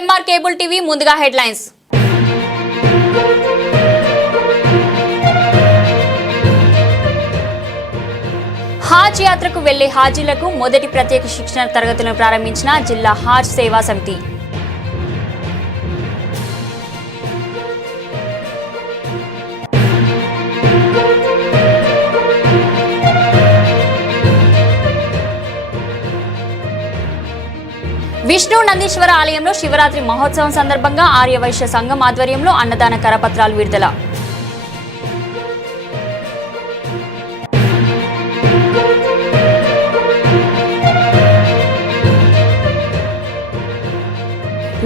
MR cable TV ముందుగా headlines. Has యాత్రకు వెళ్లే హాజీలకు మొదటి ప్రత్యేక శిక్షణ తరగతులను ప్రారంభించిన జిల్లా హాజ్ సేవా సమితి. విష్ణు నందీశ్వర ఆలయంలో శివరాత్రి మహోత్సవం సందర్భంగా ఆర్యవైశ్య సంఘం ఆధ్వర్యంలో అన్నదాన కరపత్రాలు విడుదల.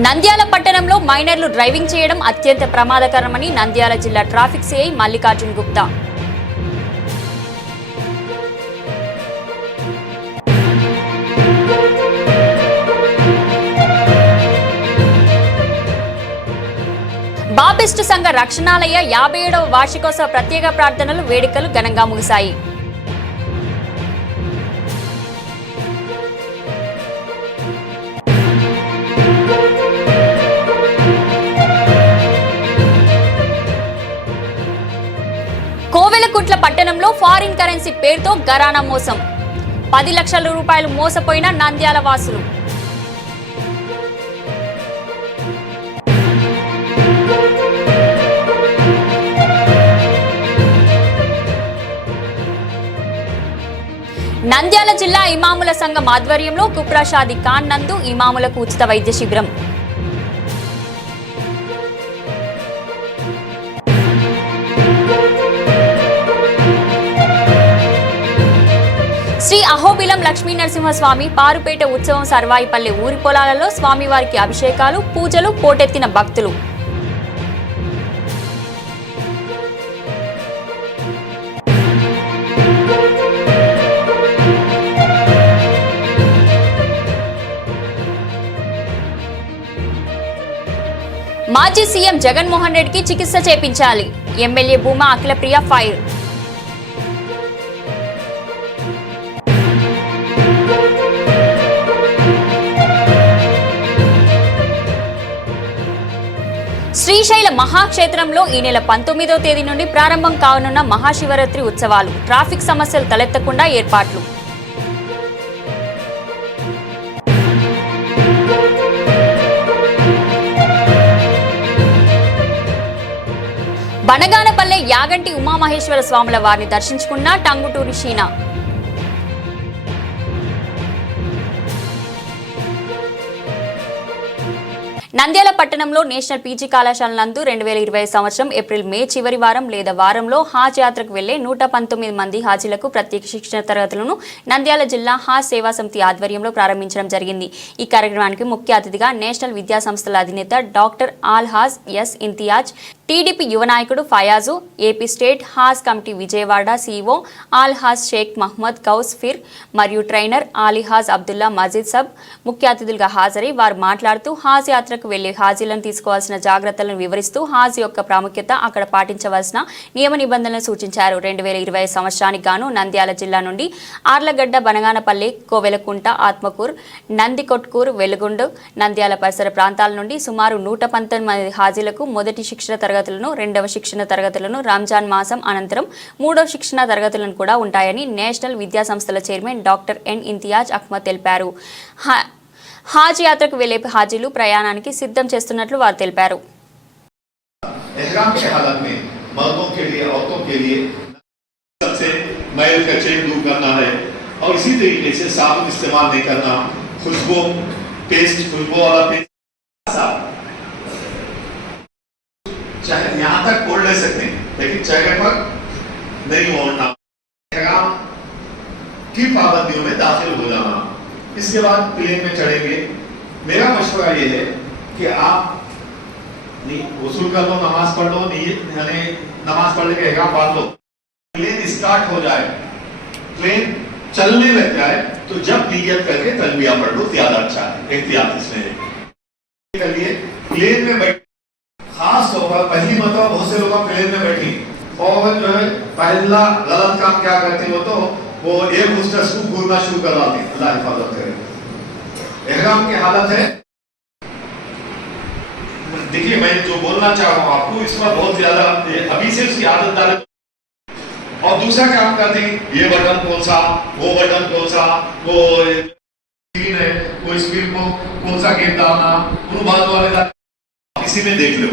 నంద్యాల పట్టణంలో మైనర్లు డ్రైవింగ్ చేయడం అత్యంత ప్రమాదకరమని నంద్యాల జిల్లా ట్రాఫిక్ సిఐ మల్లికార్జున్ గుప్తా. బాపిస్టు సంఘ రక్షణాలయ 57వ వార్షికోత్సవ ప్రత్యేక ప్రార్థనలు వేడుకలు ఘనంగా ముగిశాయి. కోవెలకుట్ల పట్టణంలో ఫారిన్ కరెన్సీ పేరుతో గరానా మోసం. 10 లక్షల రూపాయలు మోసపోయిన నంద్యాల వాసులు. నంద్యాల జిల్లా ఇమాముల సంఘం ఆధ్వర్యంలో కుప్రా షాదీ ఖాన్ నందు ఇమాములకు ఉచిత వైద్య శిబిరం. శ్రీ అహోబిలం లక్ష్మీ నరసింహస్వామి పారుపేట ఉత్సవం సర్వాయిపల్లె ఊరి పొలాలలో స్వామివారికి అభిషేకాలు పూజలు పోటెత్తిన భక్తులు. మాజీ సీఎం జగన్మోహన్ రెడ్డికి చికిత్స చేపించాలి. MLA Bhuma Akhilapriya fire. శ్రీశైల మహాక్షేత్రంలో ఈ నెల 19వ తేదీ నుండి ప్రారంభం కానున్న మహాశివరాత్రి ఉత్సవాలు. ట్రాఫిక్ సమస్యలు తలెత్తకుండా ఏర్పాట్లు. బనగానపల్లె యాగంటి ఉమామహేశ్వర స్వాముల వారిని దర్శించుకున్న టంగుటూరి షీనా. నంద్యాల పట్టణంలో నేషనల్ పీజీ కళాశాల నందు 2020 సంవత్సరం ఏప్రిల్ మే చివరి వారం లేదా వారంలో హాజ్ యాత్రకు వెళ్లే 119 మంది హాజీలకు ప్రత్యేక శిక్షణ తరగతులను నంద్యాల జిల్లా హాజ్ సేవా సమితి ఆధ్వర్యంలో ప్రారంభించడం జరిగింది. ఈ కార్యక్రమానికి ముఖ్య అతిథిగా నేషనల్ విద్యా సంస్థల అధినేత doctor Al Haj S Imtiaz, TDP యువ నాయకుడు Fayaz, AP state Haj committee Vijayawada CEO Al Haj Sheikh Mohammed Gouse ఫిర్ మరియు ట్రైనర్ ఆలీహాజ్ అబ్దుల్లా మజీద్ సబ్ ముఖ్య అతిథులుగా హాజరై వారు మాట్లాడుతూ హాజ్ యాత్రకు వెళ్లే హాజీలను తీసుకోవాల్సిన జాగ్రత్తలను వివరిస్తూ హాజ్ యొక్క ప్రాముఖ్యత, అక్కడ పాటించవలసిన నియమ నిబంధనలను సూచించారు. 2020 సంవత్సరానికి గాను నంద్యాల జిల్లా నుండి ఆర్లగడ్డ, బనగానపల్లి, కోవెలకుంట, ఆత్మకూర్, నందికొట్కూర్, వెలుగొండ, నంద్యాల పరిసర ప్రాంతాల నుండి సుమారు 119 మంది హాజీలకు మొదటి శిక్షణ తరగతులను, రెండవ శిక్షణ తరగతులను రంజాన్ మాసం అనంతరం మూడవ శిక్షణ తరగతులను కూడా ఉంటాయని నేషనల్ విద్యా సంస్థల chairman doctor N Imtiaz Ahmed తెలిపారు. హాజ్ యాత్రకు వెళ్లే హాజీలు ప్రయాణానికి సిద్ధం చేస్తున్నట్లు వారు తెలిపారు. चाहे यहाँ तक बोल ले सकते हैं, लेकिन जगह पर नहीं होना, की पाबंदियों में दाखिल हो जाना, इसके बाद प्लेन में चढ़ेंगे. मेरा मशवरा ये है कि आप वसूल कर लो, नमाज पढ़ लो, यानी नमाज पढ़ के एहराम बांध लो, प्लेन स्टार्ट हो जाए, प्लेन चलने लग जाए तो जब नियत करके तलबिया पढ़ लो, ज्यादा अच्छा है. एहतियात इसमें करिए. प्लेन में बैठ खास तौर पर पहली मतलब बहुत से लोग प्लेन में बैठी और जो है पहला गलत काम क्या करते हो तो वो एक होस्टेस को घूरना शुरू कर देते हैं. अल्लाह हिफाजत करे. एहराम की हालत है देखिए मैं जो बोलना चाह रहा हूँ आपको इस पर बहुत ज्यादा अभी से उसकी आदत डाले और दूसरा काम करते हैं ये बटन कौन सा वो बटन कौन सा वो स्क्रीन है वो स्क्रीन को कौन सा गेम डालना उन बात वाले वापिसी में देख लो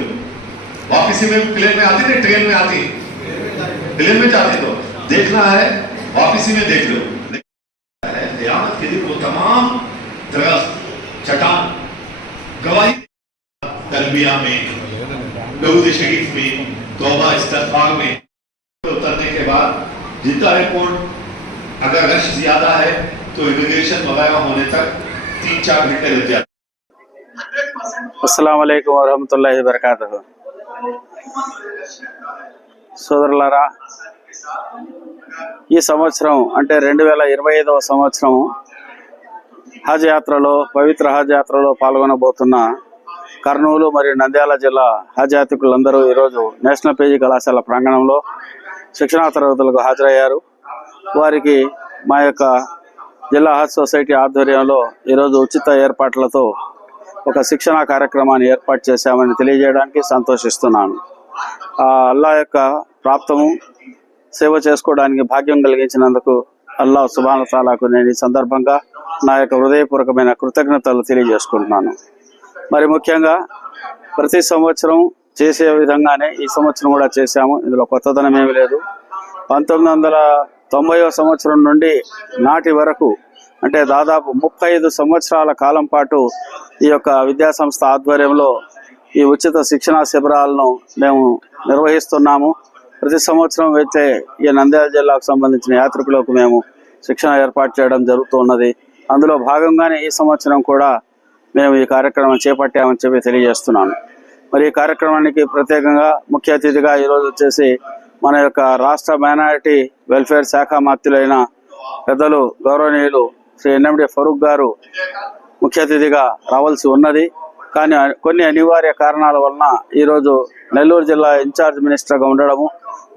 वापिसी में प्लेन में आती थे ट्रेन में आती प्लेन में जाते तो देखना है वापिसी में देख लो क़यामत के दिन वो तमाम जगह चट्टान गवाही तलबिया में दरूद शरीफ में तौबा इस्तग़फ़ार में उतरने के बाद जितना रिपोर्ट अगर रश ज्यादा है तो इमिग्रेशन वगैरह होने तक 3-4 घंटे लग जाते అస్సలాము అలైకుం వరహమతుల్లాహి వబరకాతుహు. సోదరులారా, ఈ సంవత్సరం అంటే 2025వ సంవత్సరం హజ్ యాత్రలో పవిత్ర హజ్ యాత్రలో పాల్గొనబోతున్న కర్నూలు మరియు నంద్యాల జిల్లా హజ్ యాత్రికులందరూ ఈరోజు నేషనల్ పీజీ కళాశాల ప్రాంగణంలో శిక్షణా తరగతులకు హాజరయ్యారు. వారికి మా యొక్క జిల్లా హజ్ సొసైటీ ఆధ్వర్యంలో ఈరోజు ఉచిత ఏర్పాట్లతో ఒక శిక్షణా కార్యక్రమాన్ని ఏర్పాటు చేశామని తెలియజేయడానికి సంతోషిస్తున్నాను. అల్లా యొక్క ప్రాప్తము సేవ చేసుకోవడానికి భాగ్యం కలిగించినందుకు అల్లాహ్ సుబ్హానహు వ తఆలాకు నేను ఈ సందర్భంగా నా యొక్క హృదయపూర్వకమైన కృతజ్ఞతలు తెలియజేసుకుంటున్నాను. మరి ముఖ్యంగా ప్రతి సంవత్సరం చేసే విధంగానే ఈ సంవత్సరం కూడా చేశాము. ఇందులో కొత్తదనం ఏమీ లేదు. 1990వ సంవత్సరం నుండి నాటి వరకు అంటే దాదాపు 35 సంవత్సరాల కాలం పాటు ఈ యొక్క విద్యాసంస్థ ఆధ్వర్యంలో ఈ ఉచిత శిక్షణా శిబిరాలను మేము నిర్వహిస్తున్నాము. ప్రతి సంవత్సరం అయితే ఈ నంద్యాల జిల్లాకు సంబంధించిన యాత్రికులకు మేము శిక్షణ ఏర్పాటు చేయడం జరుగుతున్నది. అందులో భాగంగానే ఈ సంవత్సరం కూడా మేము ఈ కార్యక్రమం చేపట్టామని చెప్పి తెలియజేస్తున్నాను. మరి ఈ కార్యక్రమానికి ప్రత్యేకంగా ముఖ్య అతిథిగా ఈరోజు వచ్చేసి మన యొక్క రాష్ట్ర మైనారిటీ వెల్ఫేర్ శాఖ మంత్రులైన పెద్దలు గౌరవనీయులు శ్రీ ఎన్ఎండి ఫరూక్ గారు ముఖ్య అతిథిగా రావాల్సి ఉన్నది. కానీ కొన్ని అనివార్య కారణాల వలన ఈరోజు నెల్లూరు జిల్లా ఇన్ఛార్జ్ మినిస్టర్గా ఉండడము,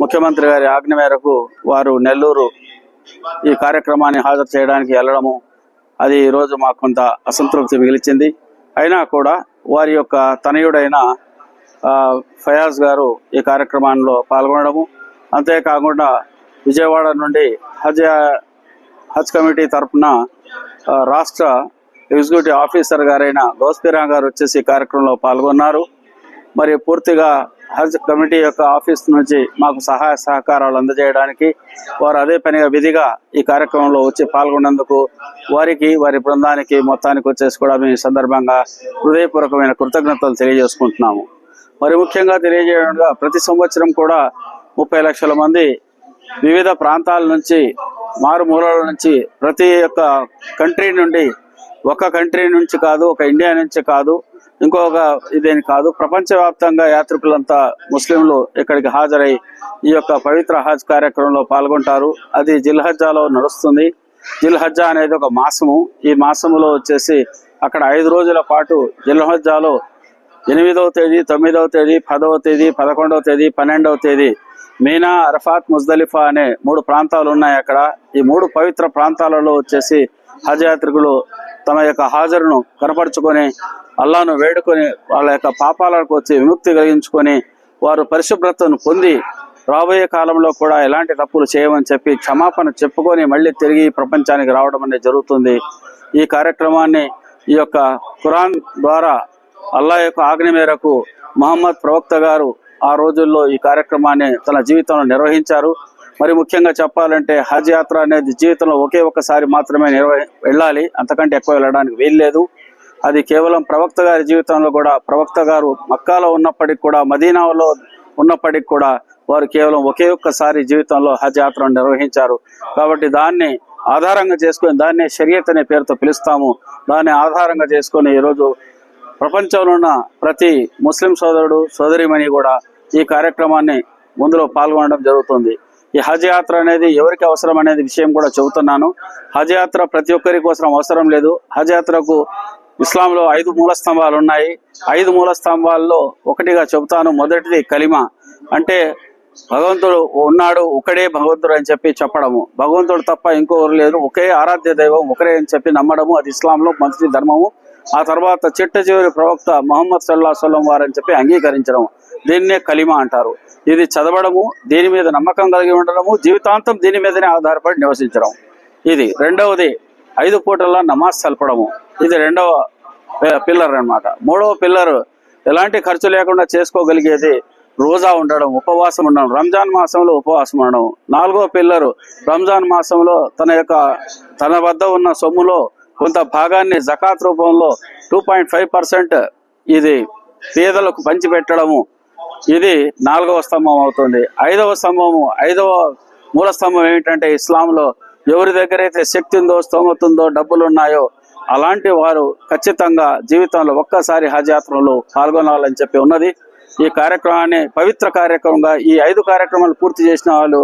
ముఖ్యమంత్రి గారి ఆజ్ఞ మేరకు వారు నెల్లూరు ఈ కార్యక్రమాన్ని హాజరు చేయడానికి వెళ్ళడము అది ఈరోజు మాకు కొంత అసంతృప్తి మిగిల్చింది. అయినా కూడా వారి యొక్క తనయుడైన ఫయాజ్ గారు ఈ కార్యక్రమంలో పాల్గొనడము, అంతేకాకుండా విజయవాడ నుండి హజ్ కమిటీ తరఫున రాష్ట్ర ఎగ్జిక్యూటివ్ ఆఫీసర్ గారైన గౌస్పిరా గారు వచ్చేసి ఈ కార్యక్రమంలో పాల్గొన్నారు. మరి పూర్తిగా హజ్ కమిటీ యొక్క ఆఫీస్ నుంచి మాకు సహాయ సహకారాలు అందజేయడానికి వారు అదే పనిగా విధిగా ఈ కార్యక్రమంలో వచ్చి పాల్గొన్నందుకు వారికి వారి బృందానికి మొత్తానికి వచ్చేసి కూడా మేము ఈ సందర్భంగా హృదయపూర్వకమైన కృతజ్ఞతలు తెలియజేసుకుంటున్నాము. మరి ముఖ్యంగా తెలియజేయడంగా ప్రతి సంవత్సరం కూడా 30 లక్షల మంది వివిధ ప్రాంతాల నుంచి మారుమూలల నుంచి ప్రతి ఒక్క కంట్రీ నుండి ఒక కంట్రీ నుంచి కాదు, ఒక ఇండియా నుంచి కాదు, ఇంకొక ఇదేని కాదు, ప్రపంచవ్యాప్తంగా యాత్రికులంతా ముస్లింలు ఇక్కడికి హాజరై ఈ యొక్క పవిత్ర హజ్ కార్యక్రమంలో పాల్గొంటారు. అది జిల్హజ్జాలో నడుస్తుంది. జిల్హజ్జా అనేది ఒక మాసము. ఈ మాసములో వచ్చేసి అక్కడ 5 రోజుల పాటు జిల్హజ్జాలో 8వ తేదీ, 9వ తేదీ, 10వ తేదీ, 11వ తేదీ, 12వ తేదీ మీనా, అరఫాత్, ముజ్దలిఫా అనే 3 ప్రాంతాలు ఉన్నాయి. అక్కడ ఈ 3 పవిత్ర ప్రాంతాలలో వచ్చేసి హజ్ యాత్రికులు తమ యొక్క హాజరును కనపరుచుకొని అల్లాను వేడుకొని వాళ్ళ యొక్క పాపాలకు వచ్చి విముక్తి కలిగించుకొని వారు పరిశుభ్రతను పొంది రాబోయే కాలంలో కూడా ఎలాంటి తప్పులు చేయమని చెప్పి క్షమాపణ చెప్పుకొని మళ్ళీ తిరిగి ప్రపంచానికి రావడం అనేది జరుగుతుంది. ఈ కార్యక్రమాన్ని ఈ యొక్క ఖురాన్ ద్వారా అల్లా యొక్క ఆజ్ఞ మేరకు మహమ్మద్ ప్రవక్త గారు ఆ రోజుల్లో ఈ కార్యక్రమాన్ని తన జీవితంలో నిర్వహించారు. మరి ముఖ్యంగా చెప్పాలంటే హజ్ యాత్ర అనేది జీవితంలో ఒకే ఒక్కసారి మాత్రమే వెళ్ళాలి, అంతకంటే ఎక్కువ వెళ్ళడానికి వీల్లేదు. అది కేవలం ప్రవక్త గారి జీవితంలో కూడా, ప్రవక్త గారు మక్కాలో ఉన్నప్పటికి కూడా, మదీనాలో ఉన్నప్పటికి కూడా వారు కేవలం ఒకే ఒక్కసారి జీవితంలో హజ్ యాత్రను నిర్వహించారు. కాబట్టి దాన్ని ఆధారంగా చేసుకొని, దాన్నే షరియత్ అనే పేరుతో పిలుస్తాము, దాన్ని ఆధారంగా చేసుకొని ఈరోజు ప్రపంచంలో ఉన్న ప్రతి ముస్లిం సోదరుడు సోదరిమణి కూడా ఈ కార్యక్రమాన్ని ముందులో పాల్గొనడం జరుగుతుంది. ఈ హజ్ యాత్ర అనేది ఎవరికి అవసరం అనేది విషయం కూడా చెబుతున్నాను. హజ్ యాత్ర ప్రతి ఒక్కరి కోసం అవసరం లేదు. హజ్ యాత్రకు ఇస్లాంలో 5 మూల స్తంభాలు ఉన్నాయి. 5 మూల స్తంభాల్లో ఒకటిగా చెబుతాను. మొదటిది కలిమా, అంటే భగవంతుడు ఉన్నాడు, ఒకడే భగవంతుడు అని చెప్పి చెప్పడము, భగవంతుడు తప్ప ఇంకొకరు లేదు, ఒకే ఆరాధ్య దైవం ఒకరే అని చెప్పి నమ్మడము, అది ఇస్లాంలో మంచి ధర్మము. ఆ తర్వాత చిట్ట చివరి ప్రవక్త ముహమ్మద్ సల్లల్లాహు అలైహి వసల్లం వారని చెప్పి అంగీకరించడం, దీన్నే కలిమా అంటారు. ఇది చదవడము, దీని మీద నమ్మకం కలిగి ఉండడము, జీవితాంతం దీని మీదనే ఆధారపడి నివసించడం. ఇది రెండవది 5 పూటల నమాజ్ చల్పడము, ఇది రెండవ పిల్లర్ అన్నమాట. మూడవ పిల్లర్ ఎలాంటి ఖర్చు లేకుండా చేసుకోగలిగేది రోజా ఉండడం, ఉపవాసం ఉండడం, రంజాన్ మాసంలో ఉపవాసం ఉండడం. 4వ పిల్లరు రంజాన్ మాసంలో తన వద్ద ఉన్న సొమ్ములో కొంత భాగాన్ని జకాత్ రూపంలో 2.5% ఇది పేదలకు పంచిపెట్టడము. ఇది 4వ స్తంభం అవుతుంది. 5వ స్తంభము, 5వ మూల స్తంభం ఏమిటంటే ఇస్లాంలో ఎవరి దగ్గర అయితే శక్తి ఉందో, స్తోమత ఉందో, డబ్బులు ఉన్నాయో అలాంటి వారు ఖచ్చితంగా జీవితంలో ఒక్కసారి హజ్ యాత్రలో పాల్గొనాలని చెప్పి ఉన్నది. ఈ కార్యక్రమాన్ని పవిత్ర కార్యక్రమంగా ఈ 5 కార్యక్రమాలు పూర్తి చేసిన వాళ్ళు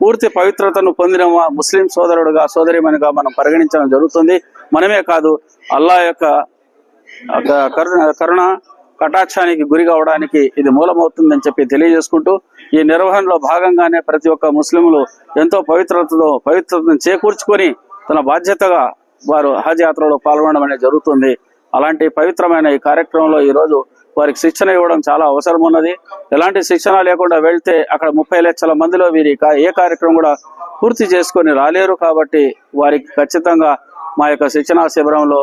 పూర్తి పవిత్రతను పొందిన ముస్లిం సోదరుడుగా, సోదరిమణిగా మనం పరిగణించడం జరుగుతుంది. మనమే కాదు, అల్లా యొక్క కరుణ కటాక్షానికి గురి కావడానికి ఇది మూలమవుతుందని చెప్పి తెలియజేసుకుంటూ, ఈ నిర్వహణలో భాగంగానే ప్రతి ఒక్క ముస్లింలు ఎంతో పవిత్రతను చేకూర్చుకొని తన బాధ్యతగా వారు హజ్ యాత్రలో పాల్గొనడం అనేది జరుగుతుంది. అలాంటి పవిత్రమైన ఈ కార్యక్రమంలో ఈరోజు వారికి శిక్షణ ఇవ్వడం చాలా అవసరం ఉన్నది. ఎలాంటి శిక్షణ లేకుండా వెళ్తే అక్కడ 30 లక్షల మందిలో వీరి ఏ కార్యక్రమం కూడా పూర్తి చేసుకొని రాలేరు. కాబట్టి వారికి ఖచ్చితంగా మా యొక్క శిక్షణా శిబిరంలో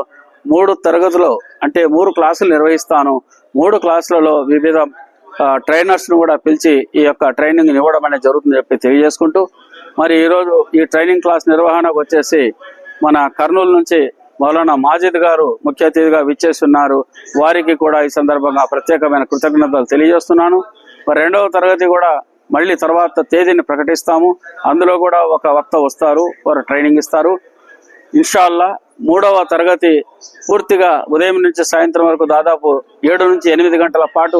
3 తరగతులు అంటే 3 క్లాసులు నిర్వహిస్తాను. 3 క్లాసులలో వివిధ ట్రైనర్స్ ను కూడా పిలిచి ఈ యొక్క ట్రైనింగ్ ఇవ్వడం అనేది జరుగుతుంది చెప్పి తెలియజేసుకుంటూ, మరి ఈరోజు ఈ ట్రైనింగ్ క్లాస్ నిర్వహణకు వచ్చేసి మన కర్నూలు నుంచి మౌలానా మాజిద్ గారు ముఖ్య అతిథిగా విచ్చేసి ఉన్నారు. వారికి కూడా ఈ సందర్భంగా ప్రత్యేకమైన కృతజ్ఞతలు తెలియజేస్తున్నాను. మరి 2వ తరగతి కూడా మళ్ళీ తర్వాత తేదీని ప్రకటిస్తాము. అందులో కూడా ఒక వక్త వస్తారు, వారు ట్రైనింగ్ ఇస్తారు. ఇన్షాల్లా 3వ తరగతి పూర్తిగా ఉదయం నుంచి సాయంత్రం వరకు దాదాపు 7 నుంచి 8 గంటల పాటు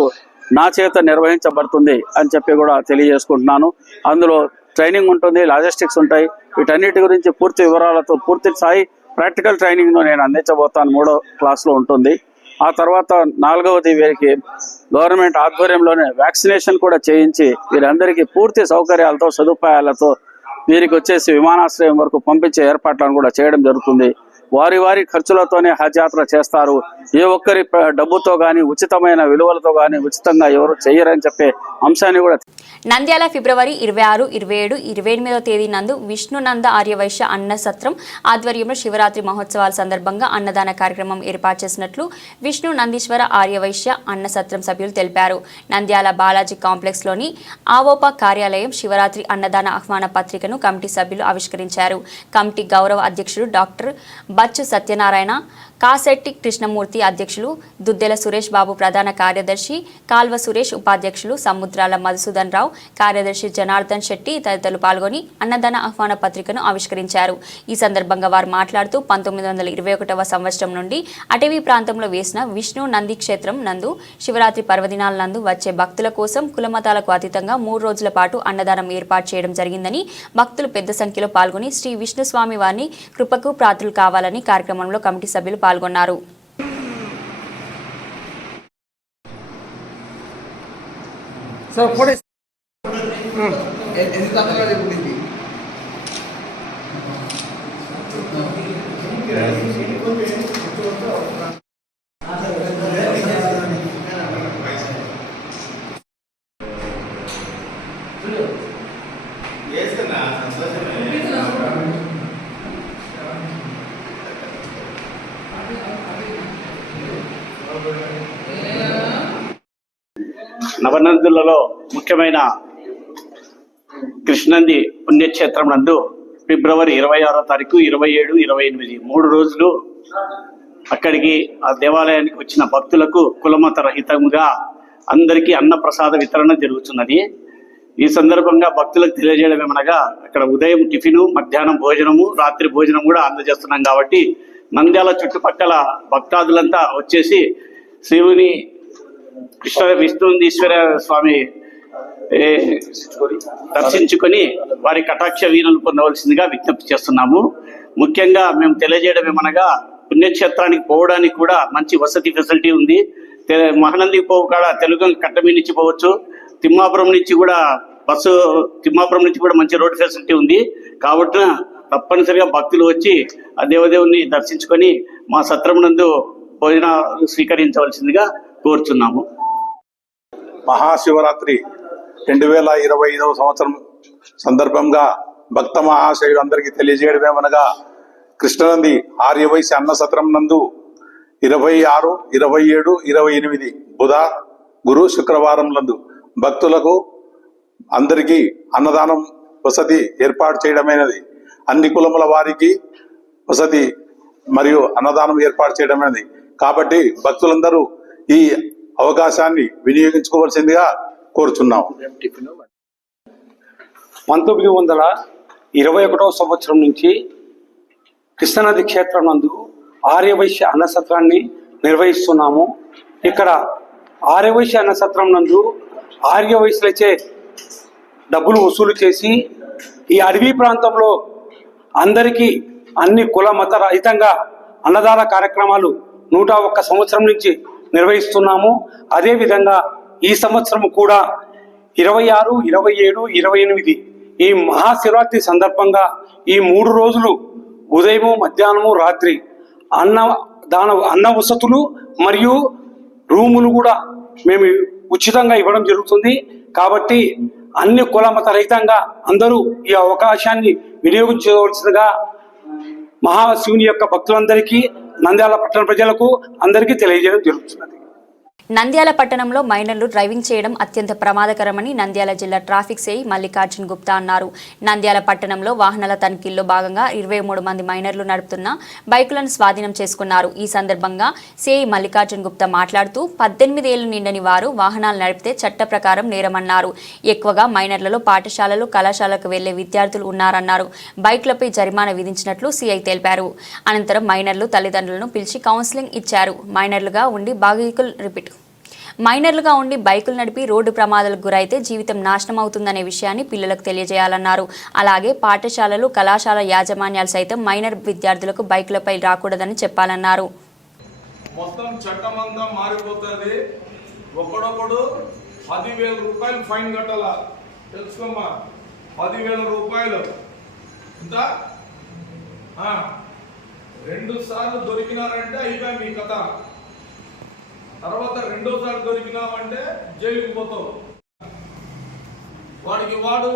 నా చేత నిర్వహించబడుతుంది అని చెప్పి కూడా తెలియజేసుకుంటున్నాను. అందులో ట్రైనింగ్ ఉంటుంది, లాజిస్టిక్స్ ఉంటాయి. వీటన్నిటి గురించి పూర్తి వివరాలతో పూర్తి స్థాయి ప్రాక్టికల్ ట్రైనింగ్ ను నేను అందించబోతాను. 3వ క్లాస్లో ఉంటుంది. ఆ తర్వాత 4వది వీరికి గవర్నమెంట్ ఆధ్వర్యంలోనే వ్యాక్సినేషన్ కూడా చేయించి వీరందరికీ పూర్తి సౌకర్యాలతో, సదుపాయాలతో వీరికి వచ్చేసి విమానాశ్రయం వరకు పంపించే ఏర్పాట్లను కూడా చేయడం జరుగుతుంది. వారి ఖర్చులతోనే హజ్ యాత్ర చేస్తారు. ఏ ఒక్కరి డబ్బుతో గాని, ఉచితమైన విలువలతో గాని ఉచితంగా ఎవరు చేయరని చెప్పే అంశాన్ని కూడా. నంద్యాల ఫిబ్రవరి 26, 27, 28వ తేదీ నందు విష్ణునంద ఆర్యవైశ్య అన్న సత్రం ఆధ్వర్యంలో శివరాత్రి మహోత్సవాల సందర్భంగా అన్నదాన కార్యక్రమం ఏర్పాటు చేసినట్లు విష్ణు నందీశ్వర ఆర్యవైశ్య అన్న సత్రం సభ్యులు తెలిపారు. నంద్యాల బాలాజీ కాంప్లెక్స్ లోని ఆవోపా కార్యాలయం శివరాత్రి అన్నదాన ఆహ్వాన పత్రికను కమిటీ సభ్యులు ఆవిష్కరించారు. కమిటీ గౌరవ అధ్యక్షుడు డాక్టర్ బచ్చు సత్యనారాయణ, కాశెట్టి కృష్ణమూర్తి అధ్యక్షులు, దుద్దెల సురేష్ బాబు ప్రధాన కార్యదర్శి, కాల్వ సురేష్ ఉపాధ్యక్షులు, సముద్రాల మధుసూదన్ రావు కార్యదర్శి, జనార్దన్ శెట్టి తదితరులు పాల్గొని అన్నదాన ఆహ్వాన పత్రికను ఆవిష్కరించారు. ఈ సందర్భంగా వారు మాట్లాడుతూ 1921వ సంవత్సరం నుండి అటవీ ప్రాంతంలో వేసిన విష్ణు నంది క్షేత్రం నందు శివరాత్రి పర్వదినాల నందు వచ్చే భక్తుల కోసం కులమతాలకు అతీతంగా 3 రోజుల పాటు అన్నదానం ఏర్పాటు చేయడం జరిగిందని, భక్తులు పెద్ద సంఖ్యలో పాల్గొని శ్రీ విష్ణు స్వామి వారిని కృపకు పాత్రులు కావాలని కార్యక్రమంలో కమిటీ సభ్యులు పాల్గొన్నారు. నవనందులలో ముఖ్యమైన కృష్ణంది పుణ్యక్షేత్రం నందు ఫిబ్రవరి 26వ తారీఖు, 27, 28 3 రోజులు అక్కడికి ఆ దేవాలయానికి వచ్చిన భక్తులకు కులమత రహితంగా అందరికీ అన్న ప్రసాద వితరణ జరుగుతున్నది. ఈ సందర్భంగా భక్తులకు తెలియజేయడం ఏమనగా అక్కడ ఉదయం టిఫిను, మధ్యాహ్నం భోజనము, రాత్రి భోజనం కూడా అందజేస్తున్నాం. కాబట్టి నంద్యాల చుట్టుపక్కల భక్తాదులంతా వచ్చేసి శివుని విష్ణునందీశ్వర స్వామి దర్శించుకొని వారి కటాక్ష వీణలు పొందవలసిందిగా విజ్ఞప్తి చేస్తున్నాము. ముఖ్యంగా మేము తెలియజేయడం ఏమనగా పుణ్యక్షేత్రానికి పోవడానికి కూడా మంచి వసతి ఫెసిలిటీ ఉంది. మహానందికి పోవు కాడ తెలుగు కట్టమీ నుంచి పోవచ్చు. తిమ్మాపురం నుంచి కూడా తిమ్మాపురం నుంచి కూడా మంచి రోడ్ ఫెసిలిటీ ఉంది. కాబట్టి తప్పనిసరిగా భక్తులు వచ్చి ఆ దేవదేవుని దర్శించుకొని మా సత్రం నందు భోజనాలు స్వీకరించవలసిందిగా కోరుచున్నాము. మహాశివరాత్రి 2025 సంవత్సరం సందర్భంగా భక్త మహాశయులందరికీ తెలియజేయడమేమనగా కృష్ణనంది ఆర్యవైశ్య అన్న సత్రం నందు 26, 27, 28 బుధ, గురు, శుక్రవారం నందు భక్తులకు అందరికీ అన్నదానం వసతి ఏర్పాటు చేయడమైనది. అన్ని కులముల వారికి వసతి మరియు అన్నదానం ఏర్పాటు చేయడమైనది. కాబట్టి భక్తులందరూ ఈ అవకాశాన్ని వినియోగించుకోవాల్సిందిగా కోరుచున్నాం. 1921 సంవత్సరం నుంచి కృష్ణనది క్షేత్రం నందు ఆర్యవైశ్య అన్నసత్రాన్ని నిర్వహిస్తున్నాము. ఇక్కడ ఆర్యవైశ్య అన్నసత్రం నందు ఆర్యవైశ్యులచే డబ్బులు వసూలు చేసి ఈ అడవి ప్రాంతంలో అందరికీ అన్ని కుల మత రహితంగా అన్నదాన కార్యక్రమాలు 101 సంవత్సరం నుంచి నిర్వహిస్తున్నాము. అదేవిధంగా ఈ సంవత్సరం కూడా 26, 27, 28 ఈ మహాశివరాత్రి సందర్భంగా ఈ 3 రోజులు ఉదయము, మధ్యాహ్నము, రాత్రి అన్న వసతులు మరియు రూములు కూడా మేము ఉచితంగా ఇవ్వడం జరుగుతుంది. కాబట్టి అన్ని కుల మత రహితంగా అందరూ ఈ అవకాశాన్ని వినియోగించవలసిందిగా మహాశివుని యొక్క భక్తులందరికీ, నంద్యాల పట్టణ ప్రజలకు అందరికీ తెలియజేయడం జరుగుతున్నది. నంద్యాల పట్టణంలో మైనర్లు డ్రైవింగ్ చేయడం అత్యంత ప్రమాదకరమని నంద్యాల జిల్లా ట్రాఫిక్ సిఐ మల్లికార్జున్ గుప్తా అన్నారు. నంద్యాల పట్టణంలో వాహనాల తనిఖీల్లో భాగంగా 23 మంది మైనర్లు నడుపుతున్న బైకులను స్వాధీనం చేసుకున్నారు. ఈ సందర్భంగా సిఐ మల్లికార్జున్ గుప్తా మాట్లాడుతూ 18 ఏళ్లు నిండని వారు వాహనాలు నడిపితే చట్ట ప్రకారం నేరమన్నారు. ఎక్కువగా మైనర్లలో పాఠశాలలు, కళాశాలకు వెళ్లే విద్యార్థులు ఉన్నారన్నారు. బైకులపై జరిమానా విధించినట్లు సిఐ తెలిపారు. అనంతరం మైనర్లు తల్లిదండ్రులను పిలిచి కౌన్సిలింగ్ ఇచ్చారు. మైనర్లుగా ఉండి బైకులు నడిపి రోడ్డు ప్రమాదాలకు గురైతే జీవితం నాశనం అవుతుందనే విషయాన్ని పిల్లలకు తెలియజేయాలన్నారు. అలాగే పాఠశాలలు, కళాశాల యాజమాన్యాలు సైతం మైనర్ విద్యార్థులకు బైకులపై రాకూడదని చెప్పాలన్నారు. మొత్తం చట్టమంతా మారిపోతుంది. ఒకడొకడు 10,000 రూపాయలు ఫైన్ కట్టాలా తెలుసుకోమ్మా. 10,000 రూపాయలు ఇంత 2 సార్లు దొరికినారంటే అయిపోయి మీ కథ. తర్వాత 2వ సారి దొరికినామంటే జైలుకి పోతావు. వాడికి రాదు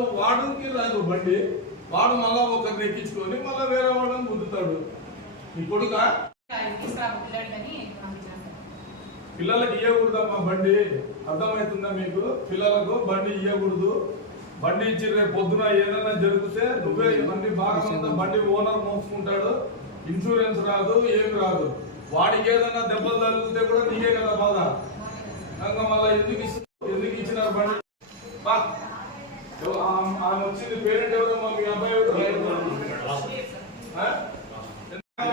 బండి, వాడు మళ్ళా ఒకరిని ఎక్కించుకొని మళ్ళా వేరే వాడిని గుద్దుతాడు. నీ కొడుక పిల్లలకి ఇవ్వకూడదమ్మా బండి, అర్థమవుతుందా మీకు? పిల్లలకు బండి ఇవ్వకూడదు. బండి ఇచ్చి రేపు పొద్దున ఏదైనా జరిగితే నువ్వే బండి బాగా బండి ఓనర్ మోసుకుంటాడు. ఇన్సూరెన్స్ రాదు, ఏం రాదు. వాడికి ఏదైనా దెబ్బలు తగిలితే కూడా నీకే కదా బాధ. కనుక మళ్ళీ ఎందుకు ఇచ్చినారు బండి? ఆమె వచ్చింది పేరెంట్ ఎవరమ్మా? మీ అబ్బాయి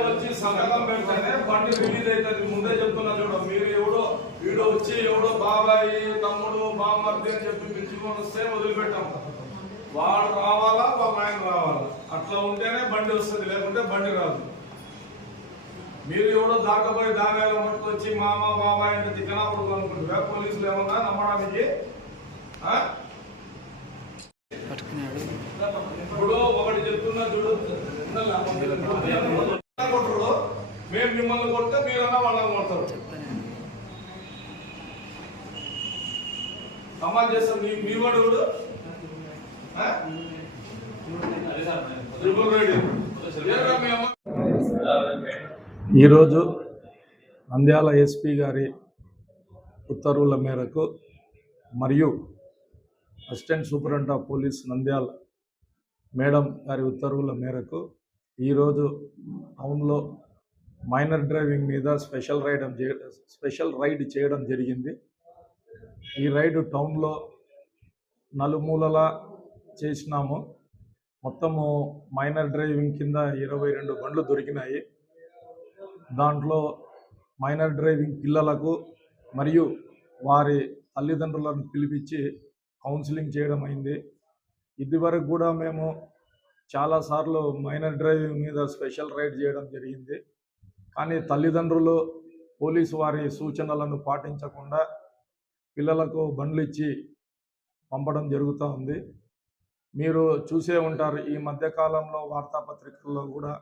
వచ్చి సంతకం పెడితేనే బండి రిలీజ్ అవుతుంది. ముందే చెప్తున్నా చూడ, మీరు వీడు వచ్చి ఎవడో బాబాయి, తమ్ముడు, బామ్మర్ది అని చెప్పి పిలుచుకొని వస్తే వదిలిపెట్టాం. వాడు రావాలా, వాళ్ళ ఆయన రావాలా, అట్లా ఉంటేనే బండి వస్తుంది, లేకుంటే బండి రాదు. మీరు ఎవడో దాకపోయి దాగాలో మట్టుకొచ్చి మామ బాబాయ్ అంటే తిక్కనాపడు అనుకుంటారు. పోలీసులు ఏమన్నా నమ్మడానికి? ఇప్పుడు ఒకటి చెప్తున్నా చూడు, కొట్టడు. మేము మిమ్మల్ని కొడితే మీరన్నా వాళ్ళని కొడతారు. సమాజ్ చేస్తాం. మీ వాడు ఈరోజు నంద్యాల ఎస్పీ గారి ఉత్తర్వుల మేరకు మరియు assistant superintendent of police Nandyal madam గారి ఉత్తర్వుల మేరకు ఈరోజు టౌన్లో మైనర్ డ్రైవింగ్ మీద స్పెషల్ రైడ్ చేయడం జరిగింది. ఈ రైడ్ టౌన్లో నలుమూలలా చేసినాము. మొత్తము మైనర్ డ్రైవింగ్ కింద 22 బండ్లు దొరికినాయి. దాంట్లో మైనర్ డ్రైవింగ్ పిల్లలకు మరియు వారి తల్లిదండ్రులను పిలిపించి కౌన్సిలింగ్ చేయడం అయింది. ఇదివరకు కూడా మేము చాలాసార్లు మైనర్ డ్రైవింగ్ మీద స్పెషల్ రైడ్ చేయడం జరిగింది. కానీ తల్లిదండ్రులు పోలీసు వారి సూచనలను పాటించకుండా పిల్లలకు బండ్లు ఇచ్చి పంపడం జరుగుతూ ఉంది. మీరు చూసే ఉంటారు, ఈ మధ్యకాలంలో వార్తాపత్రికల్లో కూడా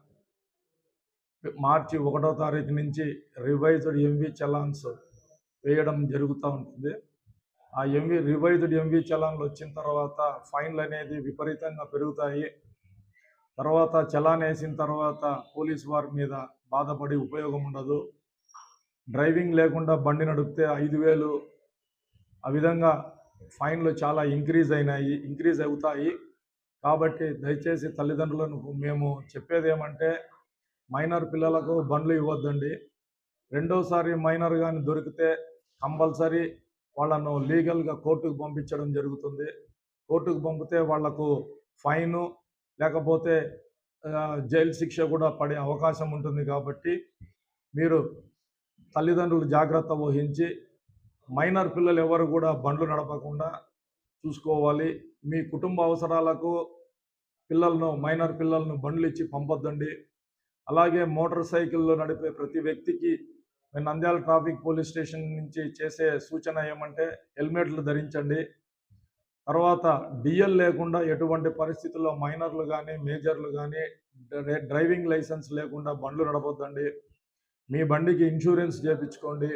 మార్చి 1వ తారీఖు నుంచి రివైజ్డ్ ఎంవి చలాన్స్ వేయడం జరుగుతూ ఉంటుంది. ఆ రివైజ్డ్ ఎంవి చలాన్లు వచ్చిన తర్వాత ఫైన్లు అనేది విపరీతంగా పెరుగుతాయి. తర్వాత చలాన్ వేసిన తర్వాత పోలీసు వారి మీద బాధపడి ఉపయోగం ఉండదు. డ్రైవింగ్ లేకుండా బండి నడిపితే 5,000 ఆ విధంగా ఫైన్లు చాలా ఇంక్రీజ్ అవుతాయి. కాబట్టి దయచేసి తల్లిదండ్రులను మేము చెప్పేది ఏమంటే, మైనర్ పిల్లలకు బండ్లు ఇవ్వద్దండి. రెండోసారి మైనర్ కానీ దొరికితే కంపల్సరీ వాళ్ళను లీగల్గా కోర్టుకు పంపించడం జరుగుతుంది. కోర్టుకు పంపితే వాళ్లకు ఫైను లేకపోతే జైలు శిక్ష కూడా పడే అవకాశం ఉంటుంది. కాబట్టి మీరు తల్లిదండ్రులు జాగ్రత్త వహించి మైనర్ పిల్లలు ఎవరు కూడా బండ్లు నడపకుండా చూసుకోవాలి. మీ కుటుంబ అవసరాలకు మైనర్ పిల్లలను బండ్లు ఇచ్చి పంపొద్దండి. అలాగే మోటార్ సైకిల్లో నడిపే ప్రతి వ్యక్తికి నంద్యాల ట్రాఫిక్ పోలీస్ స్టేషన్ నుంచి చేసే సూచన ఏమంటే హెల్మెట్లు ధరించండి. తర్వాత డిఎల్ లేకుండా ఎటువంటి పరిస్థితుల్లో మైనర్లు కానీ మేజర్లు కానీ డ్రైవింగ్ లైసెన్స్ లేకుండా బండ్లు నడపొద్దండి. మీ బండికి ఇన్సూరెన్స్ చేయించుకోండి.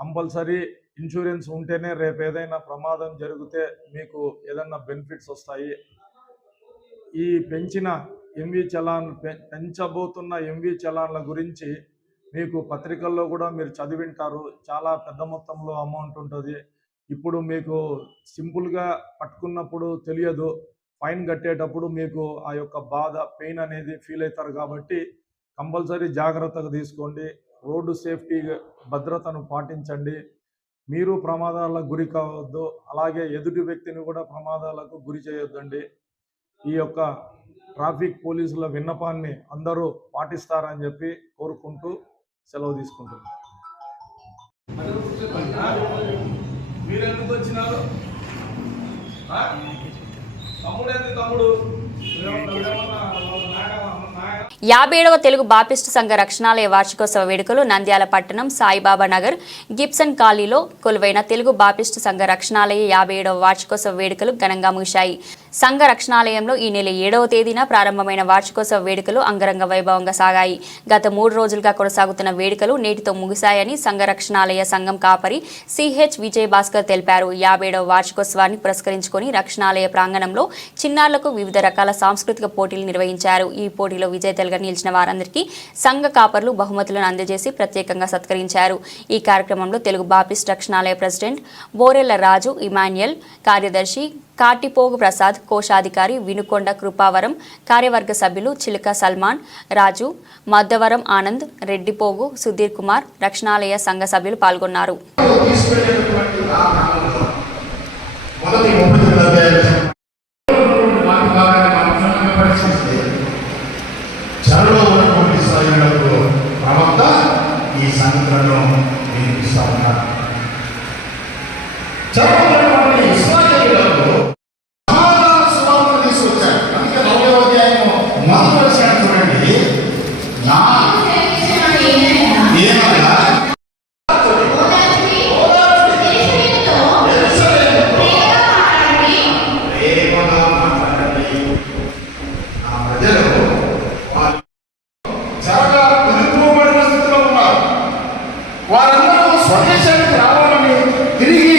కంపల్సరీ ఇన్సూరెన్స్ ఉంటేనే రేపు ఏదైనా ప్రమాదం జరిగితే మీకు ఏదైనా బెనిఫిట్స్ వస్తాయి. ఈ పెంచబోతున్న ఎంవి చలాన్ల గురించి మీకు పత్రికల్లో కూడా మీరు చదివింటారు. చాలా పెద్ద మొత్తంలో అమౌంట్ ఉంటుంది. ఇప్పుడు మీకు సింపుల్గా పట్టుకున్నప్పుడు తెలియదు, ఫైన్ కట్టేటప్పుడు మీకు ఆ యొక్క బాధ పెయిన్ అనేది ఫీల్ అవుతారు. కాబట్టి కంపల్సరీ జాగ్రత్తగా తీసుకోండి. రోడ్డు సేఫ్టీ భద్రతను పాటించండి. మీరు ప్రమాదాలకు గురి కావద్దు, అలాగే ఎదుటి వ్యక్తిని కూడా ప్రమాదాలకు గురి చేయొద్దండి. ఈ యొక్క ట్రాఫిక్ పోలీసుల విన్నపాన్ని అందరూ పాటిస్తారని చెప్పి కోరుకుంటూ సెలవు తీసుకుంటున్నాను. మీరు ఎందుకు వచ్చినారు? తమ్ముడు 57వ తెలుగు బాపిస్ట్ సంఘ రక్షణాలయ వార్షికోత్సవ వేడుకలు నంద్యాల పట్టణం సాయిబాబా నగర్ గిబ్సన్ కాలనీలో కొలువైన తెలుగు బాపిస్ట్ సంఘ రక్షణాలయ 57వ వార్షికోత్సవ వేడుకలు ఘనంగా ముగిశాయి. సంఘ రక్షణాలయంలో ఈ నెల 7వ తేదీన ప్రారంభమైన వార్షికోత్సవ వేడుకలు అంగరంగ వైభవంగా సాగాయి. గత 3 రోజులుగా కొనసాగుతున్న వేడుకలు నేటితో ముగిశాయని సంఘ రక్షణాలయ సంఘం కాపరి సిహెచ్ విజయ్ భాస్కర్ తెలిపారు. 57వ వార్షికోత్సవాన్ని పురస్కరించుకొని రక్షణాలయ ప్రాంగణంలో చిన్నారులకు వివిధ రకాల సాంస్కృతిక పోటీలు నిర్వహించారు. ఈ పోటీలో విజేతలుగా నిలిచిన వారందరికీ సంఘ కాపర్లు బహుమతులను అందజేసి ప్రత్యేకంగా సత్కరించారు. ఈ కార్యక్రమంలో తెలుగు బాపిస్ట్ రక్షణాలయ ప్రెసిడెంట్ బోరెల్ల రాజు ఇమాన్యుయల్, కార్యదర్శి కాటిపోగు ప్రసాద్, కోశాధికారి వినుకొండ కృపావరం, కార్యవర్గ సభ్యులు చిలుక సల్మాన్, రాజు, మద్దవరం ఆనంద్, రెడ్డిపోగు సుధీర్ కుమార్, రక్షణాలయ సంఘ సభ్యులు పాల్గొన్నారు. ఈ సంఘటనలో వినిపిస్తా ఉన్నారు. వారందరూ స్వదేశానికి రావాలని తిరిగి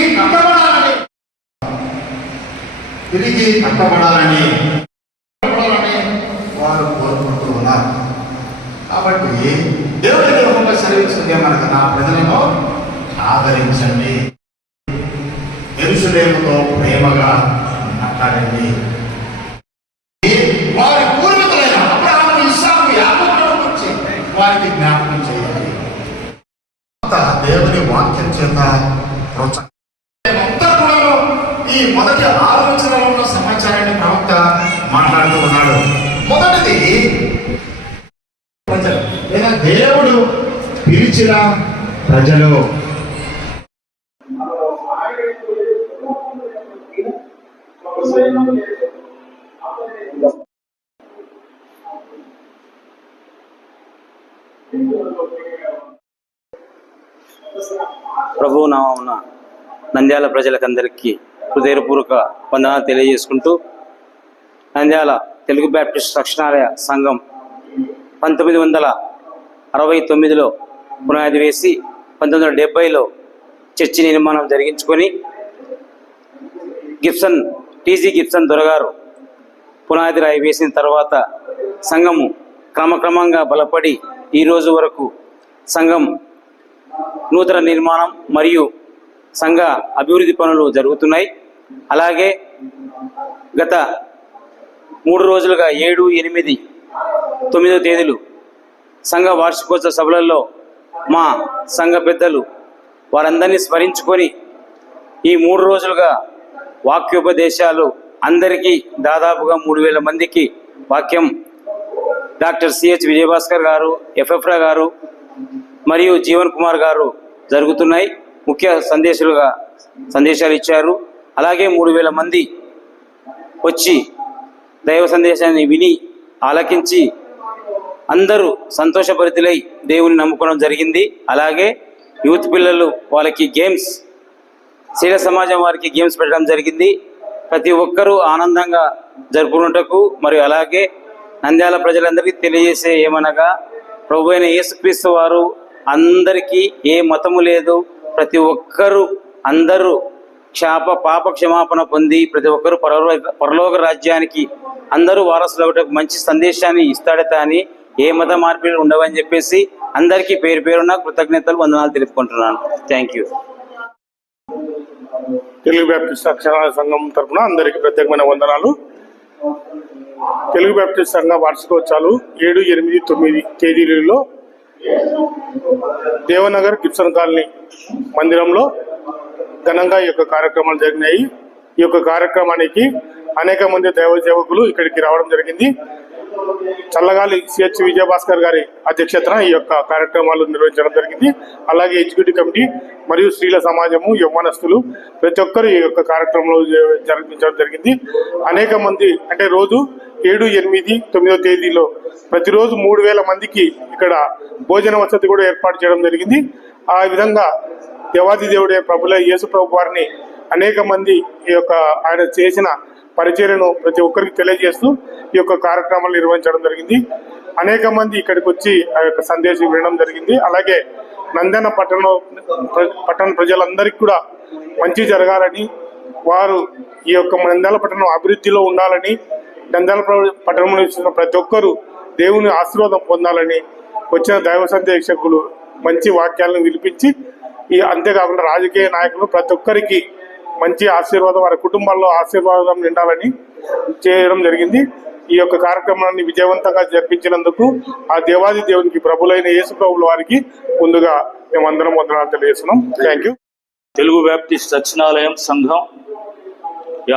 కట్టబడాలని వారు కోరుకుంటూ ఉన్నారు. కాబట్టి దేవుడి నిర్మూలంగా సెలవిస్తుంది మనకు, నా ప్రజలను ఆదరించండి, యెరూషలేముతో ప్రేమగా మాట్లాడండి, వారి పూర్వీకులైన అబ్రహాము, ఇస్సాకు, యాకోబులను గురించి వారికి జ్ఞాపకం చేయండి. దేవుని వాక్యం చేత ఈ మొదటి ఆలోచనలో ఉన్న సమాచారాన్ని ప్రవక్త మాట్లాడుతూ ఉన్నాడు. మొదటిది ప్రజలు లేదా దేవుడు పిలిచిన ప్రజలు. ప్రభువు నామమున నంద్యాల ప్రజలకందరికీ హృదయపూర్వక వందనాలు తెలియజేసుకుంటూ, నంద్యాల తెలుగు బాప్టిస్ట్ రక్షణాలయ సంఘం 69లో పునాది వేసి 1970లో చర్చి నిర్మాణం జరిగించుకొని టీజీ గిబ్సన్ దొరగారు పునాది రాయి వేసిన తర్వాత సంఘము క్రమక్రమంగా బలపడి ఈ రోజు వరకు సంఘం నూతన నిర్మాణం మరియు సంఘ అభివృద్ధి పనులు జరుగుతున్నాయి. అలాగే గత 3 రోజులుగా 7, 8, 9 తేదీలు సంఘ వార్షికోత్సవ సభలలో మా సంఘ పెద్దలు వారందరినీ స్మరించుకొని ఈ 3 రోజులుగా వాక్యోపదేశాలు అందరికీ దాదాపుగా 3000 మందికి వాక్యం డాక్టర్ సిహెచ్ విజయభాస్కర్ గారు, ఎఫ్ఎఫ్రా గారు మరియు జీవన్ కుమార్ గారు జరుగుతున్నాయి. ముఖ్య సందేశాలు ఇచ్చారు. అలాగే 3000 మంది వచ్చి దైవ సందేశాన్ని విని ఆలకించి అందరూ సంతోషభరితులై దేవుని నమ్ముకోవడం జరిగింది. అలాగే యూత్ పిల్లలు వాళ్ళకి గేమ్స్, శీల సమాజం వారికి గేమ్స్ పెట్టడం జరిగింది. ప్రతి ఒక్కరూ ఆనందంగా జరుపుకున్నటకు మరియు అలాగే నంద్యాల ప్రజలందరికీ తెలియజేసే ఏమనగా ప్రభు అయిన యేసుక్రీస్తు వారు అందరికీ ఏ మతము లేదు, ప్రతి ఒక్కరూ అందరూ పాప క్షమాపణ పొంది ప్రతి ఒక్కరూ పరలోక రాజ్యానికి అందరూ వారసులు అవటకు మంచి సందేశాన్ని ఇస్తాడట అని ఏ మత మార్పిడి ఉండవని చెప్పేసి అందరికీ పేరు పేరున కృతజ్ఞతలు, వందనాలు తెలుపుకుంటున్నాను. Thank you. తెలుగు బ్యాప్టిస్ట్ అక్షరాల సంఘం తరఫున అందరికీ ప్రత్యేకమైన వందనాలు. తెలుగు బ్యాప్టిస్ట్ సంఘ వార్షికోత్సవాలు 7, 8, 9 తేదీలలో దేవనగర్ గిబ్సన్ కాలనీ మందిరంలో ఘనంగా ఈ యొక్క కార్యక్రమాలు జరిగినాయి. ఈ యొక్క కార్యక్రమానికి అనేక మంది దైవ సేవకులు ఇక్కడికి రావడం జరిగింది. చల్లగాలి సిహెచ్ విజయభాస్కర్ గారి అధ్యక్షతన ఈ యొక్క కార్యక్రమాలు నిర్వహించడం జరిగింది. అలాగే ఎగ్జిక్యూటివ్ కమిటీ మరియు స్త్రీల సమాజము, యవ్వనస్తులు ప్రతి ఒక్కరు ఈ యొక్క కార్యక్రమంలో జరిపించడం జరిగింది. అనేక మంది అంటే రోజు 7, 8, 9 తేదీలో ప్రతిరోజు 3000 మందికి ఇక్కడ భోజన వసతి కూడా ఏర్పాటు చేయడం జరిగింది. ఆ విధంగా దేవాది దేవుడే ప్రభుల యేసు ప్రభు వారిని అనేక మంది ఈ యొక్క ఆయన చేసిన పరిచర్యను ప్రతి ఒక్కరికి తెలియజేస్తూ ఈ యొక్క కార్యక్రమాలు నిర్వహించడం జరిగింది. అనేక మంది ఇక్కడికి వచ్చి ఆ యొక్క సందేశం వినడం జరిగింది. అలాగే నంద్యాల పట్టణ ప్రజలందరికీ కూడా మంచి జరగాలని, వారు ఈ యొక్క నంద్యాల పట్టణం అభివృద్ధిలో ఉండాలని, నంద్యాల పట్టణంలో ఇచ్చిన ప్రతి ఒక్కరూ దేవుని ఆశీర్వాదం పొందాలని వచ్చిన దైవ సందేశకులు మంచి వాక్యాలను వినిపించి అంతేకాకుండా రాజకీయ నాయకులు ప్రతి ఒక్కరికి మంచి ఆశీర్వాదం, వారి కుటుంబాల్లో ఆశీర్వాదం నిండాలని చేయడం జరిగింది. ఈ యొక్క కార్యక్రమాన్ని విజయవంతంగా జరిపించినందుకు ఆ దేవాది దేవునికి ప్రభులైన యేసు ప్రభుల వారికి ముందుగా మేమందరం వందనాలు తెలియజేస్తున్నాం. Thank you. తెలుగు బ్యాప్టిస్ట్ దక్షిణాలయం సంఘం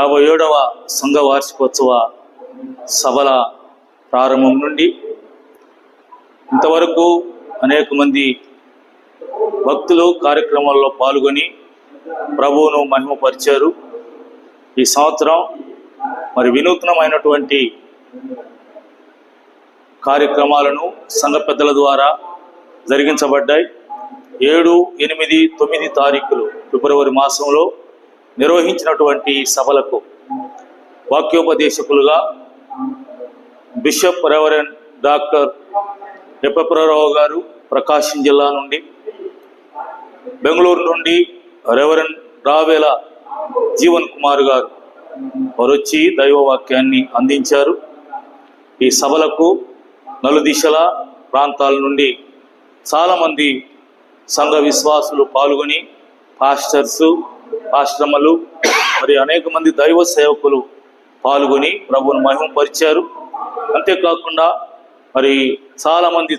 57వ సంఘ వార్షికోత్సవ సభల ప్రారంభం నుండి ఇంతవరకు అనేక మంది భక్తులు కార్యక్రమాల్లో పాల్గొని ప్రభువును మహిమపరిచారు. ఈ సంవత్సరం మరి వినూత్నమైనటువంటి కార్యక్రమాలను సంఘ పెద్దల ద్వారా జరిగించబడ్డాయి. 7, 8, 9 తారీఖులు ఫిబ్రవరి మాసంలో నిర్వహించినటువంటి సభలకు వాక్యోపదేశకులుగా బిషప్ రెవరెండ్ డాక్టర్ ఎప్పప్రారావు గారు ప్రకాశం జిల్లా నుండి, బెంగళూరు నుండి రెవరెండ్ రావేల జీవన్ కుమార్ గారు వారు వచ్చి దైవవాక్యాన్ని అందించారు. ఈ సభలకు నలుదిశల ప్రాంతాల నుండి చాలామంది సంఘ విశ్వాసులు పాల్గొని పాస్టర్సు, ఆశ్రమలు మరి అనేక మంది దైవ సేవకులు పాల్గొని ప్రభువును మహిమపరిచారు. అంతేకాకుండా మరి చాలా మంది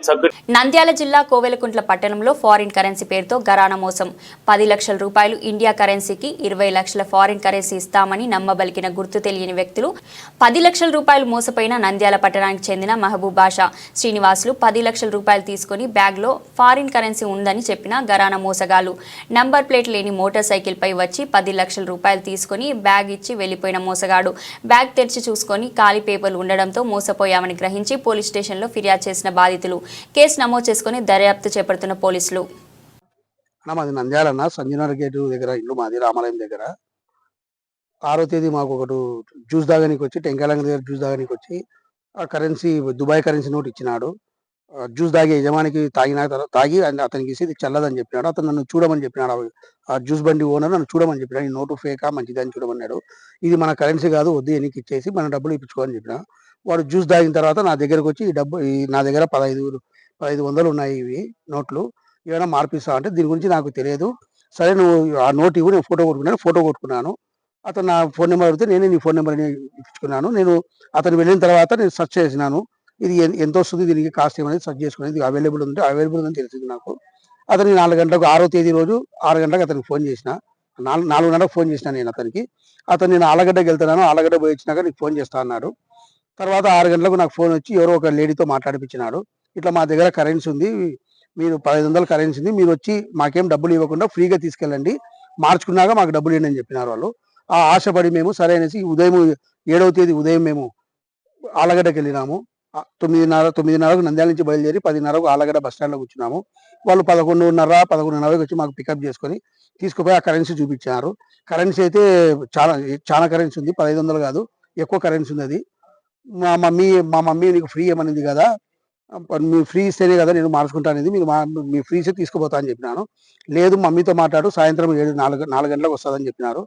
నంద్యాల జిల్లా కోవెలకుంట్ల పట్టణంలో ఫారిన్ కరెన్సీ పేరుతో గరానా మోసం. 10 లక్షల రూపాయలు ఇండియా కరెన్సీకి 20 లక్షల ఫారిన్ కరెన్సీ ఇస్తామని నమ్మబలికిన గుర్తు తెలియని వ్యక్తులు 10 లక్షల రూపాయలు మోసపోయిన నంద్యాల పట్టణానికి చెందిన మహబూబ్ బాషా శ్రీనివాసులు 10 లక్షల రూపాయలు తీసుకుని బ్యాగ్లో ఫారిన్ కరెన్సీ ఉందని చెప్పిన గరానా మోసగాలు నంబర్ ప్లేట్ లేని మోటార్ సైకిల్ పై వచ్చి 10 లక్షల రూపాయలు తీసుకుని బ్యాగ్ ఇచ్చి వెళ్లిపోయిన మోసగాడు బ్యాగ్ తెరిచి చూసుకొని ఖాళీ పేపర్లు ఉండడంతో మోసపోయామని గ్రహించి పోలీస్ స్టేషన్లో ఫిర్యాదు చేసిన బాధితులు కేసు నమోదు చేసుకుని దర్యాప్తు చేపడుతున్న పోలీసులు. మాది నంద్యాలన్న సంజనర్ గేటు దగ్గర ఇల్లు, మాది రామాలయం దగ్గర. 6వ తేదీ మాకు ఒకటి జ్యూస్ దాగానికి వచ్చి, టెంకాయలంగ దగ్గర జ్యూస్ దాగానికి వచ్చి ఆ కరెన్సీ దుబాయ్ కరెన్సీ నోట్ ఇచ్చినాడు. జ్యూస్ తాగే యజమానికి తాగి అతనికి ఇస్తే ఇది చల్లదని చెప్పినాడు. అతను నన్ను చూడమని చెప్పినాడు. ఆ జ్యూస్ బండి ఓనర్ నన్ను చూడమని చెప్పినాడు. ఈ నోటు ఫేకా మంచిదని చూడమన్నాడు. ఇది మన కరెన్సీ కాదు, వద్దు ఎనికి ఇచ్చేసి మన డబ్బులు ఇప్పించుకోని చెప్పిన. వాడు జ్యూస్ తాగిన తర్వాత నా దగ్గరకు వచ్చి నా దగ్గర 1500 ఉన్నాయి ఇవి నోట్లు, ఏమైనా మార్పిస్తా అంటే దీని గురించి నాకు తెలియదు, సరే నువ్వు ఆ నోట్ ఇవ్వు, నేను ఫోటో కొట్టుకున్నాను. అతను నా ఫోన్ నెంబర్ అడిగితే నేనే నీ ఫోన్ నెంబర్ని ఇప్పించుకున్నాను. నేను అతను వెళ్ళిన తర్వాత నేను సెర్చ్ చేసినాను, ఇది ఎంత వస్తుంది, దీనికి కాస్ట్ ఏమనేది సెర్చ్ చేసుకునేది, అవైలబుల్ ఉందని తెలిసింది నాకు. అతని 4 గంటలకు 6వ తేదీ రోజు 6 గంటలకు అతనికి ఫోన్ చేసిన, 4 గంటలకు ఫోన్ చేసిన నేను అతనికి. అతను నేను ఆలగడ్డకి వెళ్తున్నాను, ఆలగడ్డ పోయి వచ్చినాక నీకు ఫోన్ చేస్తా అన్నాడు. తర్వాత 6 గంటలకు నాకు ఫోన్ వచ్చి ఎవరో ఒక లేడీతో మాట్లాడిపించినాడు. ఇట్లా మా దగ్గర కరెన్సీ ఉంది, మీరు 1500 కరెన్సీ ఉంది, మీరు వచ్చి మాకేం డబ్బులు ఇవ్వకుండా ఫ్రీగా తీసుకెళ్ళండి, మార్చుకున్నాక మాకు డబ్బులు ఇవ్వండి అని చెప్పినారు వాళ్ళు. ఆ ఆశపడి మేము సరే అనేసి ఉదయం 7వ తేదీ ఉదయం మేము ఆలగడ్డకి వెళ్ళినాము. 9:30కు నంద్యాల నుంచి బయలుదేరి 10:30కు ఆలగడ్డ బస్ స్టాండ్లో కూర్చున్నాము. వాళ్ళు 11:30కి వచ్చి మాకు పికప్ చేసుకొని తీసుకుపోయి ఆ కరెన్సీ చూపించారు. కరెన్సీ అయితే చాలా కరెన్సీ ఉంది, 1500 కాదు, ఎక్కువ కరెన్సీ ఉంది. అది మా మమ్మీ నీకు ఫ్రీ ఏమనింది కదా, మీ ఫ్రీ ఇస్తేనే కదా నేను మార్చుకుంటాను, అనేది మీ ఫ్రీ ఇస్తే తీసుకుపోతా అని చెప్పినాను. లేదు మమ్మీతో మాట్లాడు, సాయంత్రం 4 గంటలకు వస్తుందని చెప్పినారు.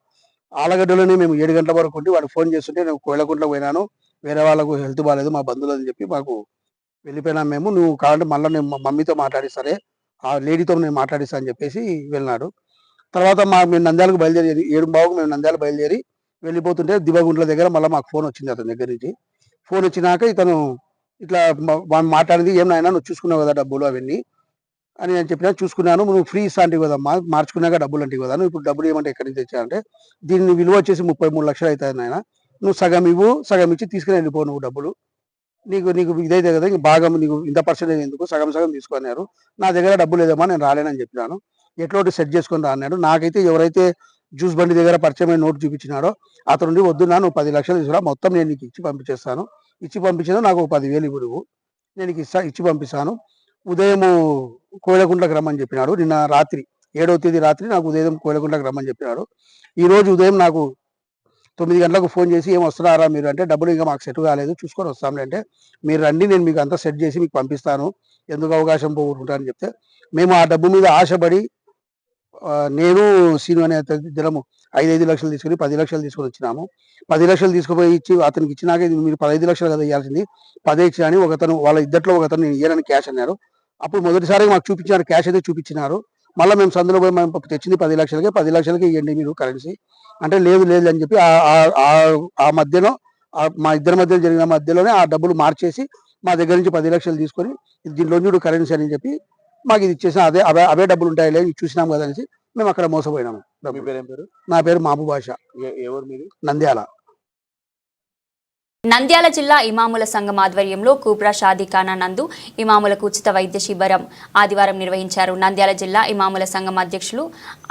ఆలగడ్డలోనే మేము 7 గంటల వరకు ఉండి వాడు ఫోన్ చేస్తుంటే నేను కోయలకుంటలో పోయినాను, వేరే వాళ్ళకు హెల్త్ బాగాలేదు మా బంధువులు అని చెప్పి మాకు వెళ్ళిపోయినాం మేము. నువ్వు కావాలంటే మళ్ళీ నేను మమ్మీతో మాట్లాడి సరే ఆ లేడీతో నేను మాట్లాడిస్తా అని చెప్పేసి వెళ్ళినాడు. తర్వాత మేము నంద్యాలకు బయలుదేరి 7:15కు మేము నంద్యాల బయలుదేరి వెళ్ళిపోతుంటే దివగుంట్ల దగ్గర మళ్ళీ మాకు ఫోన్ వచ్చింది అతని దగ్గర నుంచి. ఫోన్ వచ్చినాక ఇతను ఇట్లా మాట్లాడింది, ఏం నాయనా నువ్వు చూసుకున్నావు కదా డబ్బులు అవన్నీ అని నేను చెప్పినా, చూసుకున్నాను, నువ్వు ఫ్రీ ఇస్తా అంటే కదమ్మా, మార్చుకున్నాక డబ్బులు అంటే కదా, నువ్వు ఇప్పుడు డబ్బులు ఏమంటే ఎక్కడి నుంచి తెచ్చావంటే దీన్ని విలువ వచ్చేసి 33 లక్షలు అవుతుంది నాయన, నువ్వు సగం ఇవ్వు, సగం ఇచ్చి తీసుకుని వెళ్ళిపో నువ్వు డబ్బులు, నీకు ఇదైతే కదా, భాగం నీకు ఇంత పర్సెంటేజ్ ఎందుకు, సగం తీసుకున్నారు, నా దగ్గర డబ్బులు లేదమ్మా నేను రాలేనని చెప్పినాను. ఎట్లోటి సెట్ చేసుకొని రా అన్నాడు. నాకైతే ఎవరైతే జ్యూస్ బండి దగ్గర పరిచయమైన నోటు చూపించినాడో అతను నుండి వద్దున్నా నువ్వు 10 లక్షలు తీసుకురా, మొత్తం నేను నీకు ఇచ్చి పంపించేస్తాను, ఇచ్చి పంపించాను నాకు 10,000 ఇవ్వు, నేను ఇచ్చి పంపిస్తాను, ఉదయం కోయలకుంట్లకు రమ్మని చెప్పినాడు. నిన్న రాత్రి 7వ తేదీ రాత్రి నాకు ఉదయం కోయలకుంట్లకు రమ్మని చెప్పినాడు. ఈ రోజు ఉదయం నాకు 9 గంటలకు ఫోన్ చేసి ఏం వస్తున్నారా మీరు అంటే, డబ్బులు ఇంకా మాకు సెట్ కాలేదు చూసుకొని వస్తాంలే అంటే, మీరు రండి నేను మీకు అంతా సెట్ చేసి మీకు పంపిస్తాను, ఎందుకు అవకాశం పోగొట్టుకుంటానని చెప్తే, మేము ఆ డబ్బు మీద ఆశపడి నేను సీను అనే ఇద్దరము 5 లక్షలు తీసుకుని 10 లక్షలు తీసుకొని వచ్చినాము. 10 లక్షలు తీసుకుపోయి ఇచ్చి అతనికి ఇచ్చినాక మీరు 15 లక్షలు కదా ఇవ్వాల్సింది, 10 ఇచ్చిన అని ఒకతను వాళ్ళ ఇద్దట్లో ఒకతను నేను ఇయ్యనని క్యాష్ అన్నారు. అప్పుడు మొదటిసారిగా మాకు చూపించారు, క్యాష్ అయితే చూపించినారు. మళ్ళీ మేము సందులో పోయి మేము తెచ్చింది 10 లక్షలకి ఇవ్వండి మీరు కరెన్సీ అంటే, లేదు అని చెప్పి ఆ మధ్యలో మా ఇద్దరి మధ్య జరిగిన మధ్యలోనే ఆ డబ్బులు మార్చేసి మా దగ్గర నుంచి 10 లక్షలు తీసుకొని దీంట్లో చూడు కరెన్సీ అని చెప్పి మాకు ఇది ఇచ్చేసిన, అవే డబ్బులు ఉంటాయి చూసినాం కదా అనేసి మేము అక్కడ మోసపోయినాము. నా పేరు మహబూబ్ బాషా, నంద్యాల. నంద్యాల జిల్లా ఇమాముల సంఘం ఆధ్వర్యంలో కూబ్రా షాదీఖానా నందు ఇమాములకు ఉచిత వైద్య శిబిరం ఆదివారం నిర్వహించారు. నంద్యాల జిల్లా ఇమాముల సంఘం అధ్యక్షులు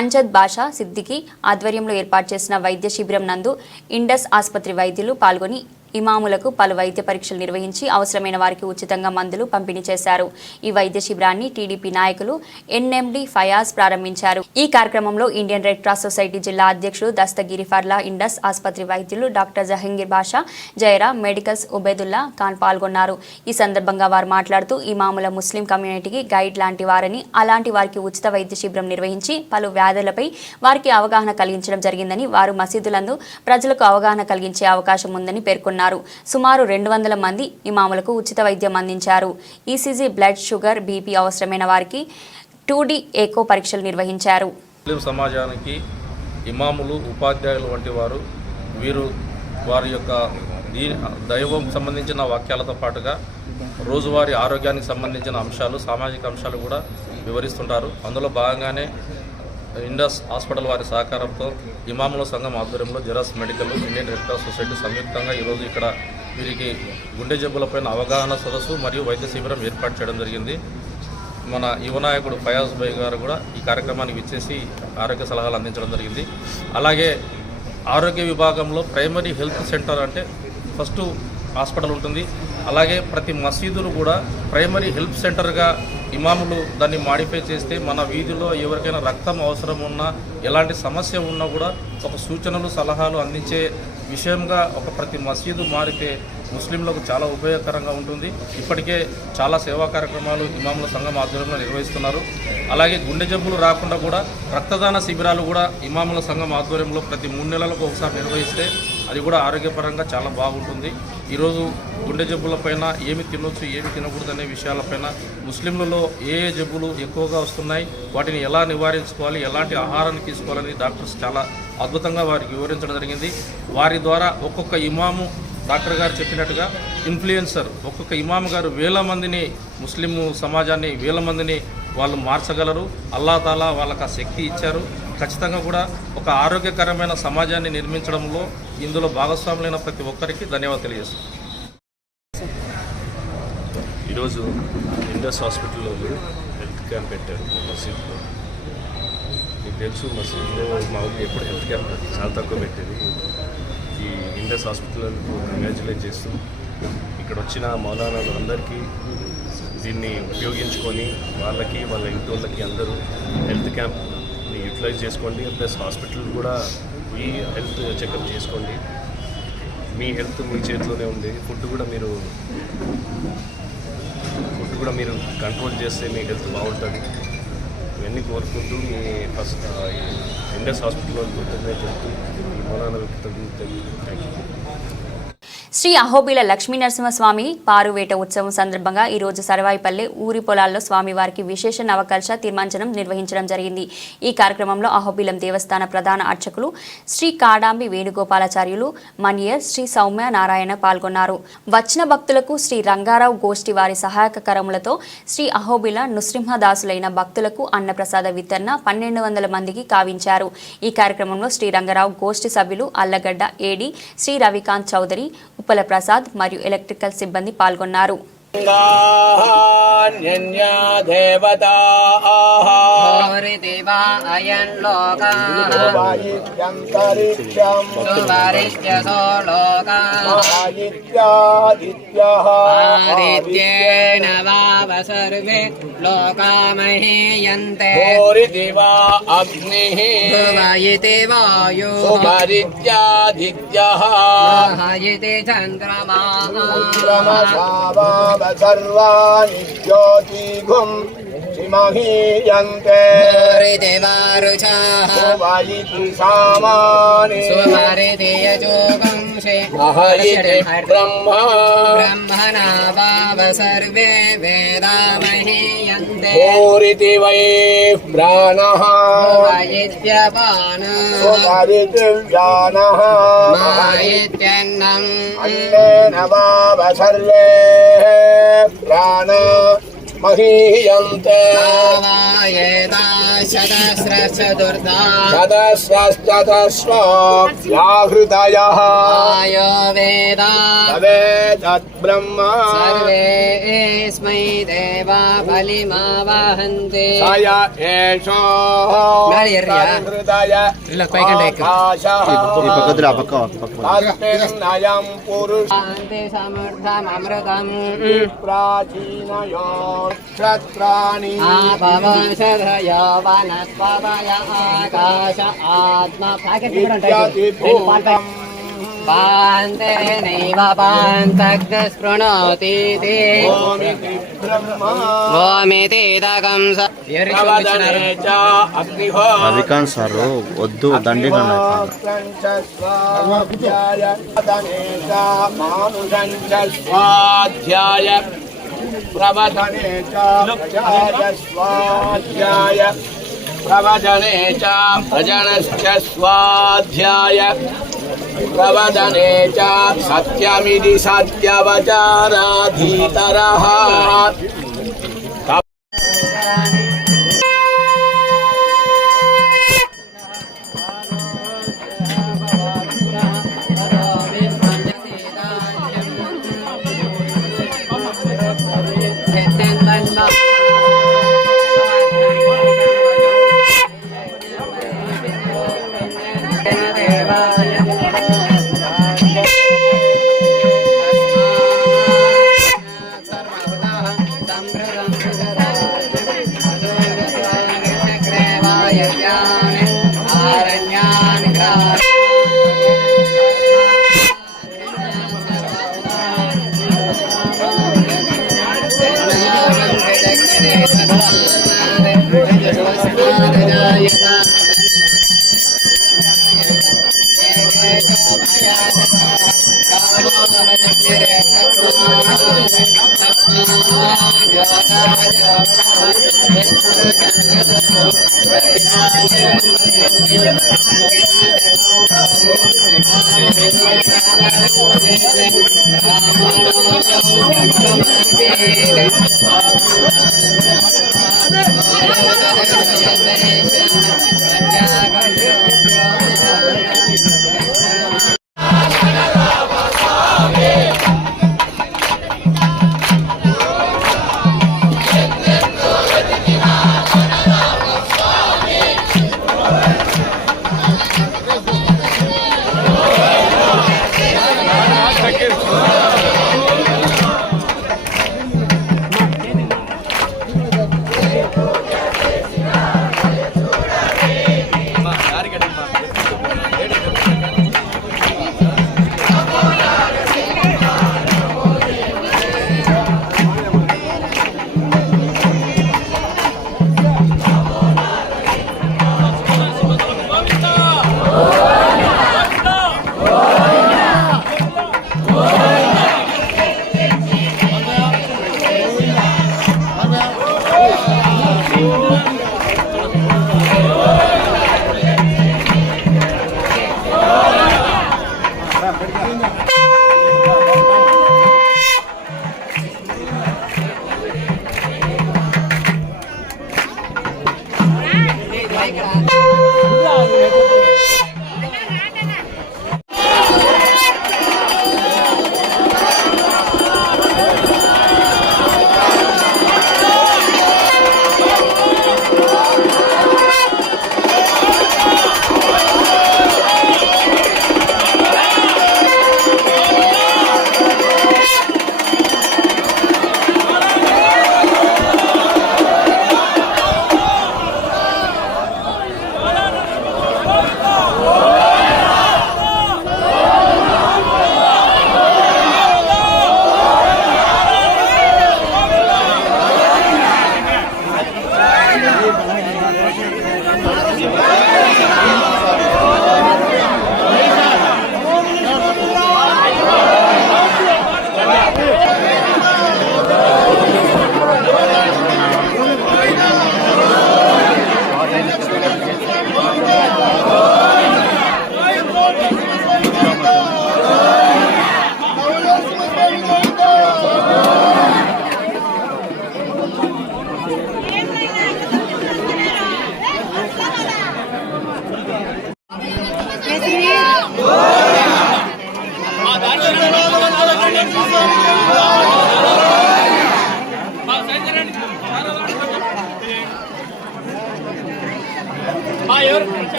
అంజద్ బాషా సిద్దికి ఆధ్వర్యంలో ఏర్పాటు చేసిన వైద్య శిబిరం నందు ఇండస్ ఆసుపత్రి వైద్యులు పాల్గొని ఇమాములకు పలు వైద్య పరీక్షలు నిర్వహించి అవసరమైన వారికి ఉచితంగా మందులు పంపిణీ చేశారు. ఈ వైద్య శిబిరాన్ని టీడీపీ నాయకులు ఎన్ఎండి ఫయాజ్ ప్రారంభించారు. ఈ కార్యక్రమంలో ఇండియన్ రెడ్ క్రాస్ సొసైటీ జిల్లా అధ్యక్షులు దస్తగిరి ఫర్లా, ఇండస్ ఆసుపత్రి వైద్యులు డాక్టర్ జహంగీర్ బాషా, జయరా మెడికల్స్ ఉబేదుల్లా ఖాన్ పాల్గొన్నారు. ఈ సందర్భంగా వారు మాట్లాడుతూ ఇమాముల ముస్లిం కమ్యూనిటీకి గైడ్ లాంటి వారని, అలాంటి వారికి ఉచిత వైద్య శిబిరం నిర్వహించి పలు వ్యాధులపై వారికి అవగాహన కలిగించడం జరిగిందని, వారు మసీదులందు ప్రజలకు అవగాహన కలిగించే అవకాశం ఉందని పేర్కొన్నారు. సుమారు 200 మంది ఇమాములకు ఉచిత వైద్యం అందించారు. ఈసీజీ, బ్లడ్ షుగర్, బీపీ అవసరమైన వారికి 2D ఎకో పరీక్షలు నిర్వహించారు. ముస్లిం సమాజానికి ఇమాములు, ఉపాధ్యాయులు వంటి వీరు వారి యొక్క దైవం సంబంధించిన వాక్యాలతో పాటుగా రోజువారీ ఆరోగ్యానికి సంబంధించిన అంశాలు, సామాజిక అంశాలు కూడా వివరిస్తుంటారు. అందులో భాగంగానే ఇండస్ హాస్పిటల్ వారి సహకారంతో ఇమాముల సంఘం ఆధ్వర్యంలో జెరాస్ medical, Indian Red Cross Society సంయుక్తంగా ఈరోజు ఇక్కడ వీరికి గుండె జబ్బులపైన అవగాహన సదస్సు మరియు వైద్య శిబిరం ఏర్పాటు చేయడం జరిగింది. మన యువ నాయకుడు ఫయాజ్ భాయ్ గారు కూడా ఈ కార్యక్రమానికి విచ్చేసి ఆరోగ్య సలహాలు అందించడం జరిగింది. అలాగే ఆరోగ్య విభాగంలో ప్రైమరీ హెల్త్ సెంటర్ అంటే ఫస్ట్ హాస్పిటల్ ఉంటుంది. అలాగే ప్రతి మసీదులు కూడా ప్రైమరీ హెల్త్ సెంటర్గా ఇమాములు దాన్ని మాడిఫై చేస్తే మన వీధిలో ఎవరికైనా రక్తం అవసరం ఉన్నా, ఎలాంటి సమస్య ఉన్నా కూడా ఒక సూచనలు, సలహాలు అందించే విషయంగా ప్రతి మసీదు మారితే ముస్లింలకు చాలా ఉపయోగకరంగా ఉంటుంది. ఇప్పటికే చాలా సేవా కార్యక్రమాలు ఇమాముల సంఘం ఆధ్వర్యంలో నిర్వహిస్తున్నారు. అలాగే గుండె జబ్బులు రాకుండా కూడా రక్తదాన శిబిరాలు కూడా ఇమాముల సంఘం ఆధ్వర్యంలో ప్రతి 3 నెలలకు ఒకసారి నిర్వహిస్తే అది కూడా ఆరోగ్యపరంగా చాలా బాగుంటుంది. ఈరోజు గుండె జబ్బులపైన ఏమి తినొచ్చు ఏమి తినకూడదు అనే విషయాలపైన ముస్లింలలో ఏ జబ్బులు ఎక్కువగా వస్తున్నాయి, వాటిని ఎలా నివారించుకోవాలి, ఎలాంటి ఆహారాన్ని తీసుకోవాలని డాక్టర్స్ చాలా అద్భుతంగా వారికి వివరించడం జరిగింది. వారి ద్వారా ఒక్కొక్క ఇమాము డాక్టర్ గారు చెప్పినట్టుగా ఇన్ఫ్లుయెన్సర్ ఒక్కొక్క ఇమాము గారు వేల మందిని ముస్లిం సమాజాన్ని వేల మందిని వాళ్ళు మార్చగలరు. అల్లా తాలా వాళ్ళకి ఆ శక్తి ఇచ్చారు. ఖచ్చితంగా కూడా ఒక ఆరోగ్యకరమైన సమాజాన్ని నిర్మించడంలో ఇందులో భాగస్వాములైన ప్రతి ఒక్కరికి ధన్యవాదాలు తెలియజేస్తాను. ఈరోజు ఇండస్ హాస్పిటల్లో హెల్త్ క్యాంప్ పెట్టారు మసీద్లో. మీకు తెలుసు మసీద్లో మామూలుగా ఎప్పుడు హెల్త్ క్యాంప్ చాలా తక్కువ పెట్టేది. ఈ ఇండస్ హాస్పిటల్కు కంగ్రాచులేట్ చేస్తూ ఇక్కడ వచ్చిన మౌలానాలు అందరికీ దీన్ని ఉపయోగించుకొని వాళ్ళకి వాళ్ళ ఇంటి వాళ్ళకి అందరూ హెల్త్ క్యాంప్ని యూటిలైజ్ చేసుకోండి. ప్లస్ హాస్పిటల్ కూడా ఈ హెల్త్ చెకప్ చేసుకోండి. మీ హెల్త్ మీ చేతిలోనే ఉంది. ఫుడ్ కూడా మీరు కంట్రోల్ చేస్తే మీ హెల్త్ బాగుంటుంది. ఇవన్నీ కోరుకుంటూ మీ ఫస్ట్ ఇండస్ హాస్పిటల్లో చెప్తూ ఈ మౌలానాలకు థ్యాంక్ యూ. శ్రీ అహోబిల లక్ష్మీ నరసింహస్వామి పారువేట ఉత్సవం సందర్భంగా ఈరోజు సరవాయిపల్లె ఊరి పొలాల్లో స్వామివారికి విశేష నవకల్ష తిరుమంజనం నిర్వహించడం జరిగింది. ఈ కార్యక్రమంలో అహోబిలం దేవస్థాన ప్రధాన అర్చకులు శ్రీ కాడాంబి వేణుగోపాలాచార్యులు, మనియర్ శ్రీ సౌమ్య నారాయణ పాల్గొన్నారు. వచ్చిన భక్తులకు శ్రీ రంగారావు గోష్ఠి వారి సహాయక కరములతో శ్రీ అహోబిల నృసింహదాసులైన భక్తులకు అన్నప్రసాద వితరణ 1200 మందికి కావించారు. ఈ కార్యక్రమంలో శ్రీ రంగారావు గోష్ఠి సభ్యులు అల్లగడ్డ ఏడి, శ్రీ రవికాంత్ చౌదరి, ఉప్పల ప్రసాద్ మరియు ఎలక్ట్రికల్ సిబ్బంది పాల్గొన్నారు. सर्वे लोका महीयन्ते अग्निः वायु चन्द्रमा सर्वाणि ज्योतिघुं महीयन्ते देवारुचाः सामानि ब्रह्मणा वाव सर्वे वेदा महीयन्ते वै प्राणः अन्नेन वाव सर्वे प्राण महीयन्ते व्याहृतयः वेदा तद्ब्रह्म सर्वेऽस्मै देवा बलिमावहन्ते तस्मिन्नयं पुरुषान्ते समर्थममृतम् प्राचीनयो क्षत्राणि आपवशधय वनस्पतय आकाश आत्मा पान्ते नैव पान्तग्नस्पृणोति ते ओमिति तकं రవికాంత్ సార్ వద్దు దండిగా స్వాధ్యాయ प्रवचने च स्वाध्याय प्रवचने च भजनश्च स्वाध्याय प्रवचने च सत्यमिति सत्यवचाराधीतरः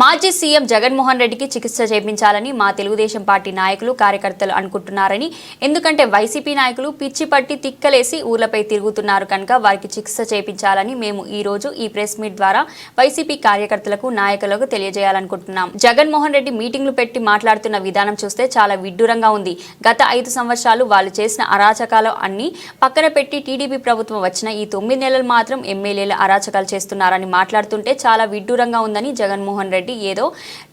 మాజీ సీఎం జగన్మోహన్ రెడ్డికి చికిత్స చేయించాలని మా తెలుగుదేశం పార్టీ నాయకులు కార్యకర్తలు అనుకుంటున్నారని, ఎందుకంటే వైసీపీ నాయకులు పిచ్చి పట్టి తిక్కలేసి ఊర్లపై తిరుగుతున్నారు కనుక వారికి చికిత్స చేయించాలని మేము ఈ రోజు ఈ ప్రెస్ మీట్ ద్వారా వైసీపీ కార్యకర్తలకు నాయకులకు తెలియజేయాలనుకుంటున్నాం. జగన్మోహన్ రెడ్డి మీటింగ్లు పెట్టి మాట్లాడుతున్న విధానం చూస్తే చాలా విడ్డూరంగా ఉంది. గత 5 సంవత్సరాలు వాళ్ళు చేసిన అరాచకాలు అన్ని పక్కన పెట్టి టీడీపీ ప్రభుత్వం వచ్చిన ఈ 9 నెలలు మాత్రం ఎమ్మెల్యేల అరాచకాలు చేస్తున్నారని మాట్లాడుతుంటే చాలా విడ్డూరంగా ఉందని జగన్మోహన్ రెడ్డి ఏదో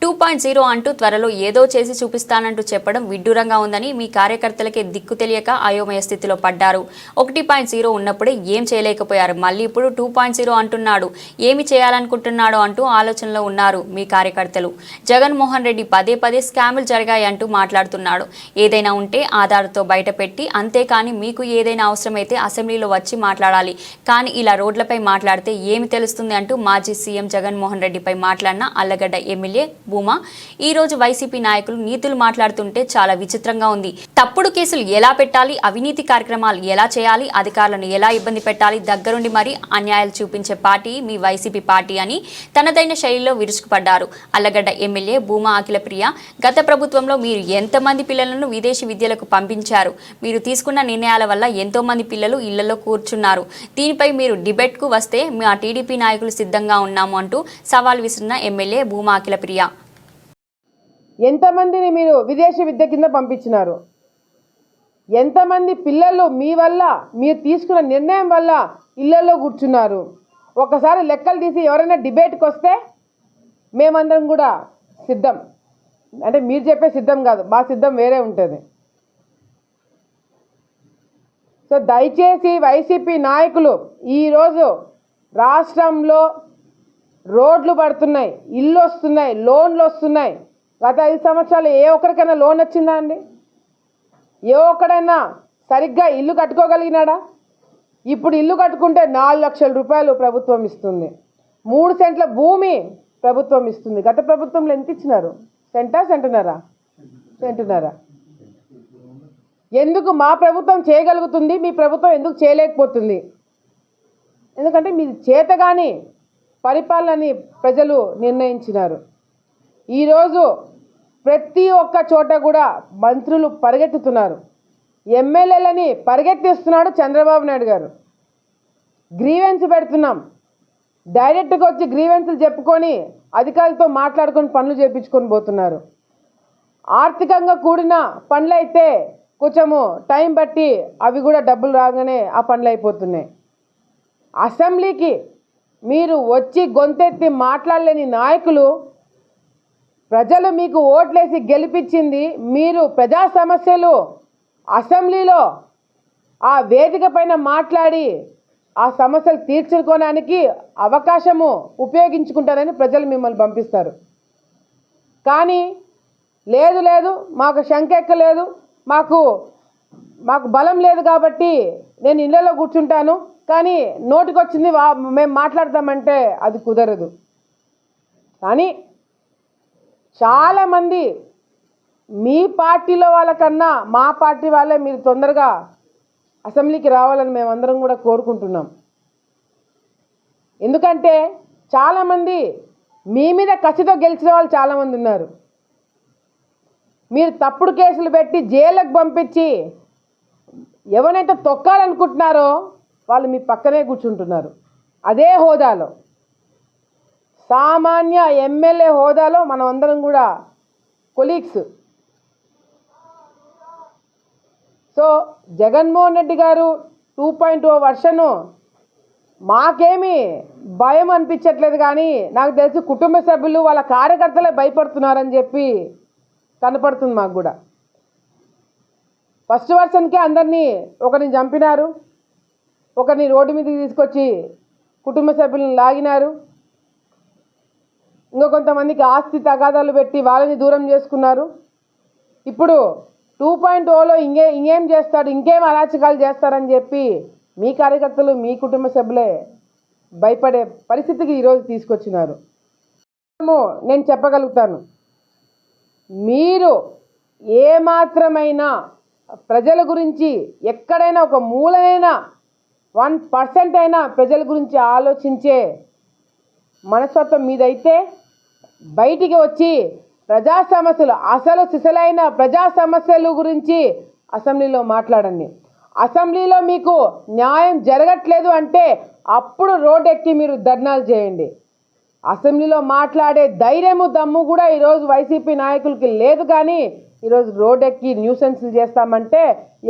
2.0 అంటూ త్వరలో ఏదో చేసి చూపిస్తానంటూ చెప్పడం విడ్డూరంగా ఉందని మీ కార్యకర్తలకే దిక్కు తెలియక అయోమయ స్థితిలో పడ్డారు. 1.0 ఉన్నప్పుడే ఏం చేయలేకపోయారు, మళ్ళీ ఇప్పుడు 2.0 అంటున్నాడు, ఏమి చేయాలనుకుంటున్నాడో అంటూ ఆలోచనలో ఉన్నారు మీ కార్యకర్తలు. జగన్మోహన్ రెడ్డి పదే పదే స్కాములు జరిగాయంటూ మాట్లాడుతున్నాడు. ఏదైనా ఉంటే ఆధార్తో బయట పెట్టి, అంతేకాని మీకు ఏదైనా అవసరమైతే అసెంబ్లీలో వచ్చి మాట్లాడాలి, కానీ ఇలా రోడ్లపై మాట్లాడితే ఏమి తెలుస్తుంది అంటూ మాజీ సీఎం జగన్మోహన్ రెడ్డిపై మాట్లాడిన అల్లగడ్డ ఎమ్మెల్యే భూమా ఈ రోజు వైసీపీ నాయకులు నీతులు మాట్లాడుతుంటే చాలా విచిత్రంగా ఉంది. తప్పుడు కేసులు ఎలా పెట్టాలి, అవినీతి కార్యక్రమాలు ఎలా చేయాలి, అధికారులను ఎలా ఇబ్బంది పెట్టాలి, దగ్గరుండి మరీ అన్యాయాలు చూపించే పార్టీ మీ వైసీపీ పార్టీ అని తనదైన శైలిలో విరుచుకుపడ్డారు. అల్లగడ్డ ఎమ్మెల్యే భూమా అఖిలప్రియ, గత ప్రభుత్వంలో మీరు ఎంతమంది పిల్లలను విదేశీ విద్యలకు పంపించారు, మీరు తీసుకున్న నిర్ణయాల వల్ల ఎంతో మంది పిల్లలు ఇళ్లలో కూర్చున్నారు, దీనిపై మీరు డిబేట్కు వస్తే మా టీడీపీ నాయకులు సిద్ధంగా ఉన్నాము అంటూ సవాల్ విసిరిన ఎమ్మెల్యే భూమా అఖిలప్రియ. ఎంతమందిని మీరు విదేశీ విద్య కింద పంపించినారు, ఎంతమంది పిల్లలు మీ వల్ల, మీరు తీసుకున్న నిర్ణయం వల్ల ఇళ్లలో కూర్చున్నారు, ఒకసారి లెక్కలు తీసి ఎవరైనా డిబేట్కి వస్తే మేమందరం కూడా సిద్ధం. అంటే మీరు చెప్పే సిద్ధం కాదు, మా సిద్ధం వేరే ఉంటుంది. సో దయచేసి వైసీపీ నాయకులు ఈరోజు రాష్ట్రంలో రోడ్లు పడుతున్నాయి, ఇల్లు వస్తున్నాయి, లోన్లు వస్తున్నాయి. గత 5 సంవత్సరాలు ఏ ఒక్కరికైనా లోన్ వచ్చిందా అండి? ఏ ఒక్కడైనా సరిగ్గా ఇల్లు కట్టుకోగలిగినాడా? ఇప్పుడు ఇల్లు కట్టుకుంటే 4 లక్షల రూపాయలు ప్రభుత్వం ఇస్తుంది. 3 సెంట్ల భూమి ప్రభుత్వం ఇస్తుంది. గత ప్రభుత్వంలో ఎంత ఇచ్చినారు? సెంటున్నారా? ఎందుకు మా ప్రభుత్వం చేయగలుగుతుంది, మీ ప్రభుత్వం ఎందుకు చేయలేకపోతుంది? ఎందుకంటే మీ చేతగాని పరిపాలనని ప్రజలు నిర్ణయించినారు. ఈరోజు ప్రతి ఒక్క చోట కూడా మంత్రులు పరిగెత్తుతున్నారు, ఎమ్మెల్యేలని పరిగెత్తిస్తున్నాడు చంద్రబాబు నాయుడు గారు. గ్రీవెన్స్ పెడుతున్నాం, డైరెక్ట్గా వచ్చి గ్రీవెన్స్లు చెప్పుకొని అధికారులతో మాట్లాడుకొని పనులు చేయించుకొని పోతున్నారు. ఆర్థికంగా కూడిన పనులు అయితే కొంచెము టైం బట్టి అవి కూడా డబ్బులు రాగానే ఆ పనులు అయిపోతున్నాయి. అసెంబ్లీకి మీరు వచ్చి గొంతెత్తి మాట్లాడలేని నాయకులు, ప్రజలు మీకు ఓట్లేసి గెలిపించింది, మీరు ప్రజా సమస్యలు అసెంబ్లీలో ఆ వేదిక పైన మాట్లాడి ఆ సమస్యలు తీర్చుకోవడానికి అవకాశము ఉపయోగించుకుంటారని ప్రజలు మిమ్మల్ని పంపిస్తారు. కానీ లేదు మాకు శంక ఎక్కలేదు, మాకు బలం లేదు కాబట్టి నేను ఇళ్ళలో కూర్చుంటాను, కానీ నోటికొచ్చింది మేము మాట్లాడతామంటే అది కుదరదు. కానీ చాలామంది మీ పార్టీలో వాళ్ళకన్నా మా పార్టీ వాళ్ళే మీరు తొందరగా అసెంబ్లీకి రావాలని మేమందరం కూడా కోరుకుంటున్నాం. ఎందుకంటే చాలామంది మీ మీద కసితో గెలిచిన వాళ్ళు చాలామంది ఉన్నారు. మీరు తప్పుడు కేసులు పెట్టి జైలుకు పంపించి ఎవరైతే తొక్కాలనుకుంటున్నారో వాళ్ళు మీ పక్కనే కూర్చుంటున్నారు. అదే హోదాలో, సామాన్య ఎమ్మెల్యే హోదాలో మనం అందరం కూడా కొలీగ్స్. సో జగన్మోహన్ రెడ్డి గారు 2.0 వర్షను మాకేమీ భయం అనిపించట్లేదు, కానీ నాకు తెలిసి కుటుంబ సభ్యులు వాళ్ళ కార్యకర్తలే భయపడుతున్నారని చెప్పి కనపడుతుంది మాకు కూడా. ఫస్ట్ వర్షన్కే అందరినీ, ఒకరిని చంపినారు, ఒకరిని రోడ్డు మీదకి తీసుకొచ్చి కుటుంబ సభ్యులను లాగినారు, ఇంకో కొంతమందికి ఆస్తి తగాదాలు పెట్టి వాళ్ళని దూరం చేసుకున్నారు. ఇప్పుడు 2.0లో ఇంకేం చేస్తాడు, ఇంకేం అరాచకాలు చేస్తారని చెప్పి మీ కార్యకర్తలు, మీ కుటుంబ సభ్యులే భయపడే పరిస్థితికి ఈరోజు తీసుకొచ్చినారు. నేను చెప్పగలుగుతాను, మీరు ఏమాత్రమైనా ప్రజల గురించి ఎక్కడైనా ఒక మూలనైనా 1% అయినా ప్రజల గురించి ఆలోచించే మనస్తత్వం మీదైతే బయటికి వచ్చి ప్రజా సమస్యలు, అసలు సిసలైన ప్రజా సమస్యల గురించి అసెంబ్లీలో మాట్లాడండి. అసెంబ్లీలో మీకు న్యాయం జరగట్లేదు అంటే అప్పుడు రోడ్ ఎక్కి మీరు ధర్నాలు చేయండి. అసెంబ్లీలో మాట్లాడే ధైర్యము, దమ్ము కూడా ఈరోజు వైసీపీ నాయకులకి లేదు. కానీ ఈరోజు రోడ్ ఎక్కి న్యూసెన్స్లు చేస్తామంటే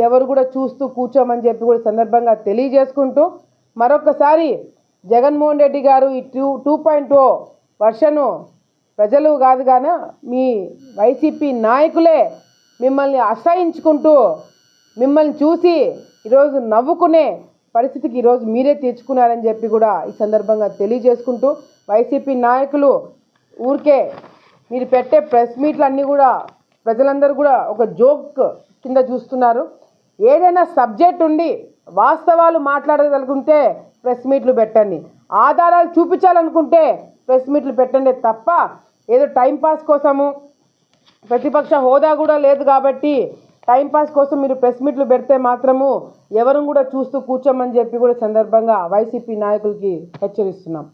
ఎవరు కూడా చూస్తూ కూర్చోమని చెప్పి కూడా సందర్భంగా తెలియజేసుకుంటూ, మరొకసారి జగన్మోహన్ రెడ్డి గారు ఈ 2.0 వర్షను ప్రజలు కాదు కానీ మీ వైసీపీ నాయకులే మిమ్మల్ని అసహించుకుంటూ, మిమ్మల్ని చూసి ఈరోజు నవ్వుకునే పరిస్థితికి ఈరోజు మీరే తెచ్చుకున్నారని చెప్పి కూడా ఈ సందర్భంగా తెలియజేసుకుంటూ, వైసీపీ నాయకులు ఊరికే మీరు పెట్టే ప్రెస్ మీట్లన్నీ కూడా ప్రజలందరూ కూడా ఒక జోక్ కింద చూస్తున్నారు. ఏదైనా సబ్జెక్ట్ ఉండి వాస్తవాలు మాట్లాడగలుగుంటే ప్రెస్ మీట్లు పెట్టండి, ఆధారాలు చూపించాలనుకుంటే ప్రెస్ మీట్లు పెట్టండి తప్ప ఏదో టైంపాస్ కోసము, ప్రతిపక్ష హోదా కూడా లేదు కాబట్టి టైంపాస్ కోసం మీరు ప్రెస్ మీట్లు పెడితే మాత్రము ఎవరు కూడా చూస్తూ కూర్చోమని చెప్పి కూడా సందర్భంగా వైసీపీ నాయకులకి హెచ్చరిస్తున్నాం.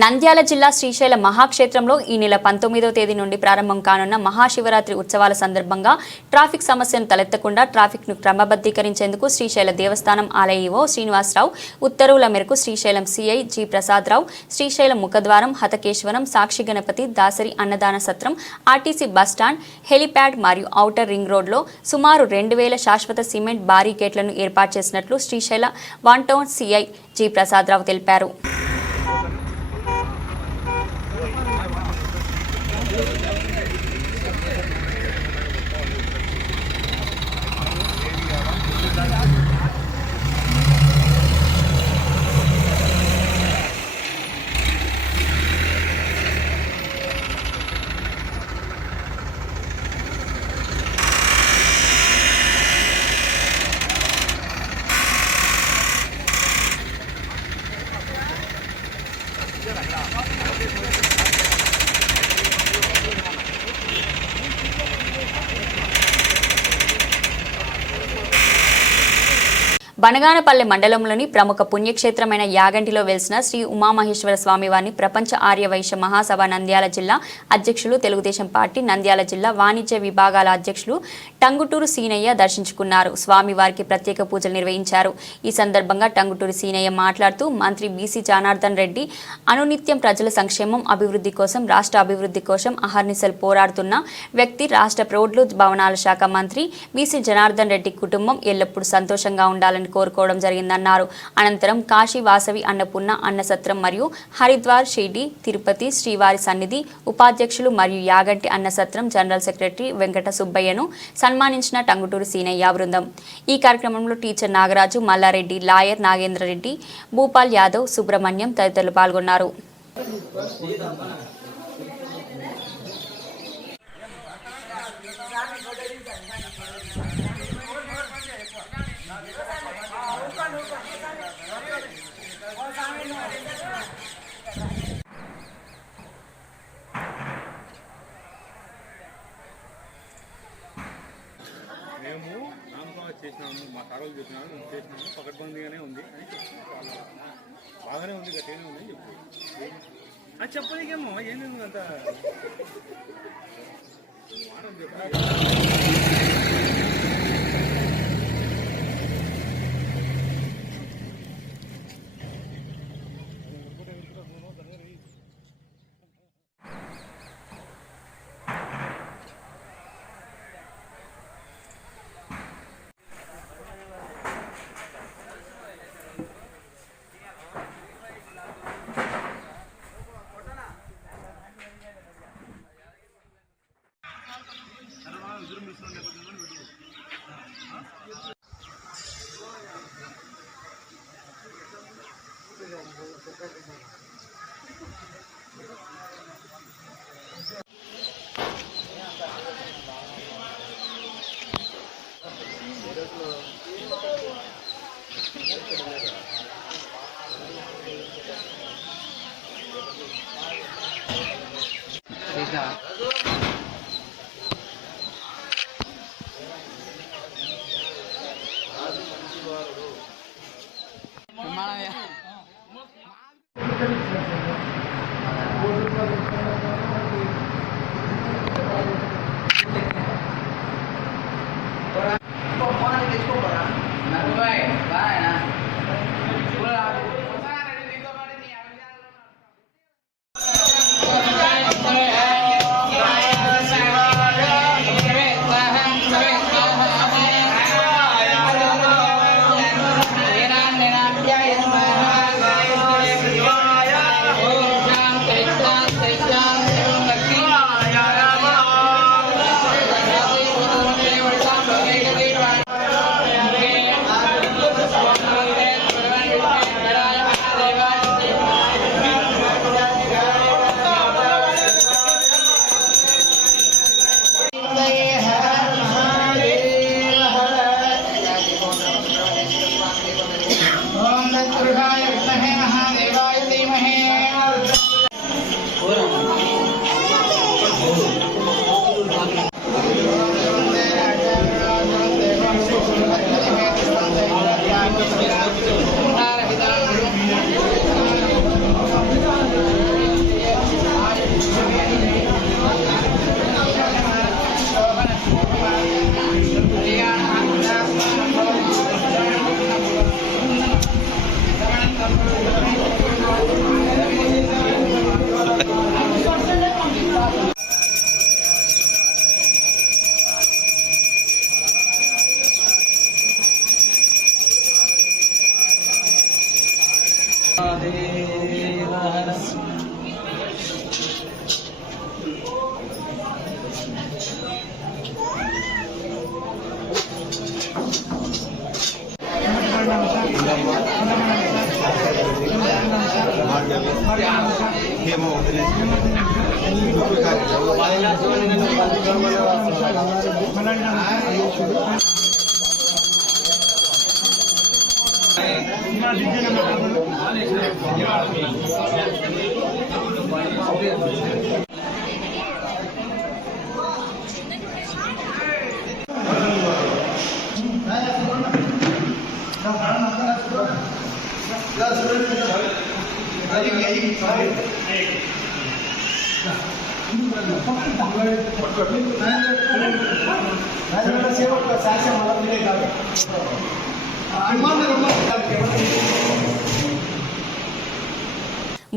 నంద్యాల జిల్లా శ్రీశైల మహాక్షేత్రంలో ఈ నెల 19వ తేదీ నుండి ప్రారంభం కానున్న మహాశివరాత్రి ఉత్సవాల సందర్భంగా ట్రాఫిక్ సమస్యను తలెత్తకుండా ట్రాఫిక్ను క్రమబద్ధీకరించేందుకు శ్రీశైల దేవస్థానం ఆలయ ఈవో శ్రీనివాసరావు ఉత్తర్వుల మేరకు శ్రీశైలం సిఐ జి ప్రసాదరావు, శ్రీశైలం ముఖద్వారం, హతకేశ్వరం, సాక్షి గణపతి, దాసరి అన్నదాన సత్రం, ఆర్టీసీ బస్టాండ్, హెలిప్యాడ్ మరియు ఔటర్ రింగ్ రోడ్లో సుమారు 2000 శాశ్వత సిమెంట్ బారికేట్లను ఏర్పాటు చేసినట్లు Srisaila 1 town CI G Prasadarao తెలిపారు. బనగానపల్లె మండలంలోని ప్రముఖ పుణ్యక్షేత్రమైన యాగంటిలో వెలిసిన శ్రీ ఉమామహేశ్వర స్వామివారిని ప్రపంచ ఆర్యవైశ్య మహాసభ నంద్యాల జిల్లా అధ్యక్షులు, తెలుగుదేశం పార్టీ నంద్యాల జిల్లా వాణిజ్య విభాగాల అధ్యక్షులు టంగుటూరు సీనయ్య దర్శించుకున్నారు. స్వామివారికి ప్రత్యేక పూజలు నిర్వహించారు. ఈ సందర్భంగా టంగుటూరు సీనయ్య మాట్లాడుతూ మంత్రి బీసీ జనార్దన్ రెడ్డి అనునిత్యం ప్రజల సంక్షేమం, అభివృద్ధి కోసం, రాష్ట్ర అభివృద్ధి కోసం అహర్నిశలు పోరాడుతున్న వ్యక్తి. రాష్ట్ర రోడ్లు, భవనాల శాఖ మంత్రి బీసీ జనార్దన్ రెడ్డి కుటుంబం ఎల్లప్పుడూ సంతోషంగా ఉండాలని కోరుకోవడం జరిగిందన్నారు. అనంతరం కాశీ వాసవి అన్నపూర్ణ అన్నసత్రం మరియు హరిద్వార్, షిర్డీ, తిరుపతి శ్రీవారి సన్నిధి ఉపాధ్యక్షులు మరియు యాగంటి అన్నసత్రం జనరల్ సెక్రటరీ వెంకట సుబ్బయ్యను సన్మానించిన టంగుటూరు సీనయ్య బృందం. ఈ కార్యక్రమంలో టీచర్ నాగరాజు, మల్లారెడ్డి, లాయర్ నాగేంద్రరెడ్డి, భూపాల్ యాదవ్, సుబ్రహ్మణ్యం తదితరులు పాల్గొన్నారు. మేము నామకం చేసినాము, మా సారోలు చెప్పినాము, మేము చేసినాము, పకడ్బందీగానే ఉంది అని చెప్తున్నాము. బాగానే ఉంది, గట్టిగానే ఉంది అని చెప్పి అది చెప్పలేకేమో ఏంది అంత మాట చెప్పాలి.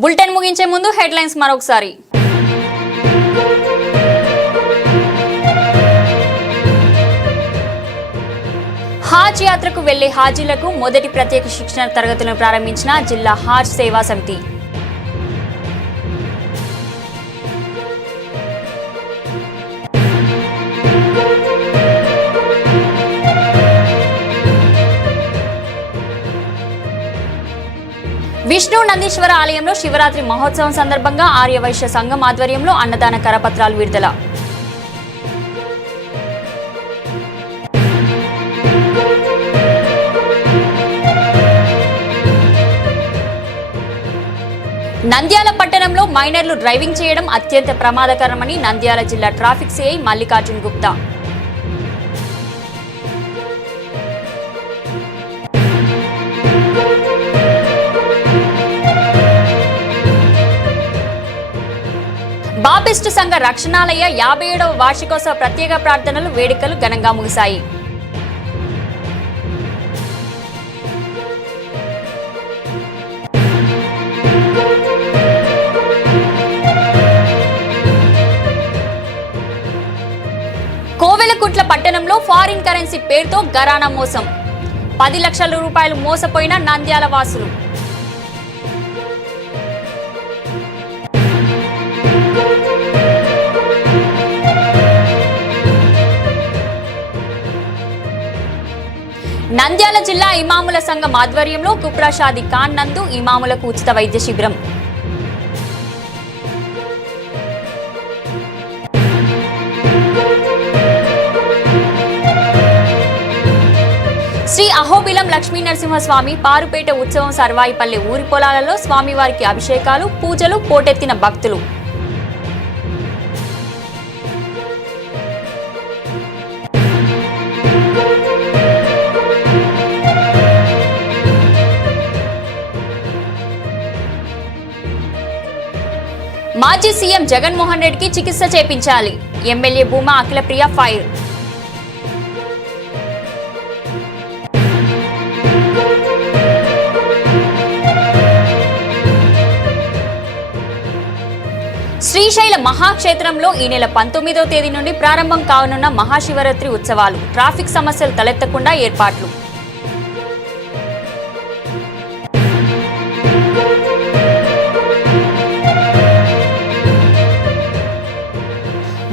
బులెటిన్ ముగించే ముందు హెడ్లైన్స్ మరొకసారి. హాజ్ యాత్రకు వెళ్లే హాజీలకు మొదటి ప్రత్యేక శిక్షణ తరగతులను ప్రారంభించిన జిల్లా హాజ్ సేవా సమితి. విష్ణు నందీశ్వర ఆలయంలో శివరాత్రి మహోత్సవం సందర్భంగా ఆర్యవైశ్య సంఘం ఆధ్వర్యంలో అన్నదాన కరపత్రాలు విడుదల. నంద్యాల పట్టణంలో మైనర్లు డ్రైవింగ్ చేయడం అత్యంత ప్రమాదకరమని నంద్యాల జిల్లా ట్రాఫిక్ సిఐ మల్లికార్జున్ గుప్తా. బాపిస్టు సంఘ రక్షణాలయ 57వ వార్షికోత్సవ ప్రత్యేక ప్రార్థనలు వేడుకలు ఘనంగా ముగిశాయి. కోవెలకుట్ల పట్టణంలో ఫారిన్ కరెన్సీ పేరుతో గరానా మోసం. 10 లక్షల రూపాయలు మోసపోయిన నంద్యాల వాసులు. నంద్యాల జిల్లా ఇమాముల సంఘం ఆధ్వర్యంలో కుప్రా షాది ఖాన్ నందు ఇమాములకు ఉచిత వైద్య శిబిరం. శ్రీ అహోబిలం లక్ష్మీ నరసింహస్వామి పారుపేట ఉత్సవం సర్వాయిపల్లె ఊరి పొలాలలో స్వామివారికి అభిషేకాలు పూజలు పోటెత్తిన భక్తులు. మాజీ సీఎం జగన్మోహన్ రెడ్డికి చికిత్స చేపించాలి. MLA Bhuma Akhilapriya fire. శ్రీశైల మహాక్షేత్రంలో ఈ నెల 19వ తేదీ నుండి ప్రారంభం కానున్న మహాశివరాత్రి ఉత్సవాలు. ట్రాఫిక్ సమస్యలు తలెత్తకుండా ఏర్పాట్లు.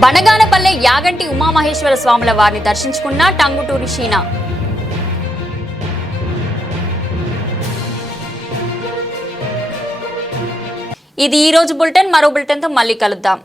బనగానపల్లె యాగంటి ఉమామహేశ్వర స్వాముల వారిని దర్శించుకున్న టంగుటూరి షీనా. ఇది ఈ రోజు బులెటిన్. మరో బులెటిన్తో మళ్ళీ కలుద్దాం.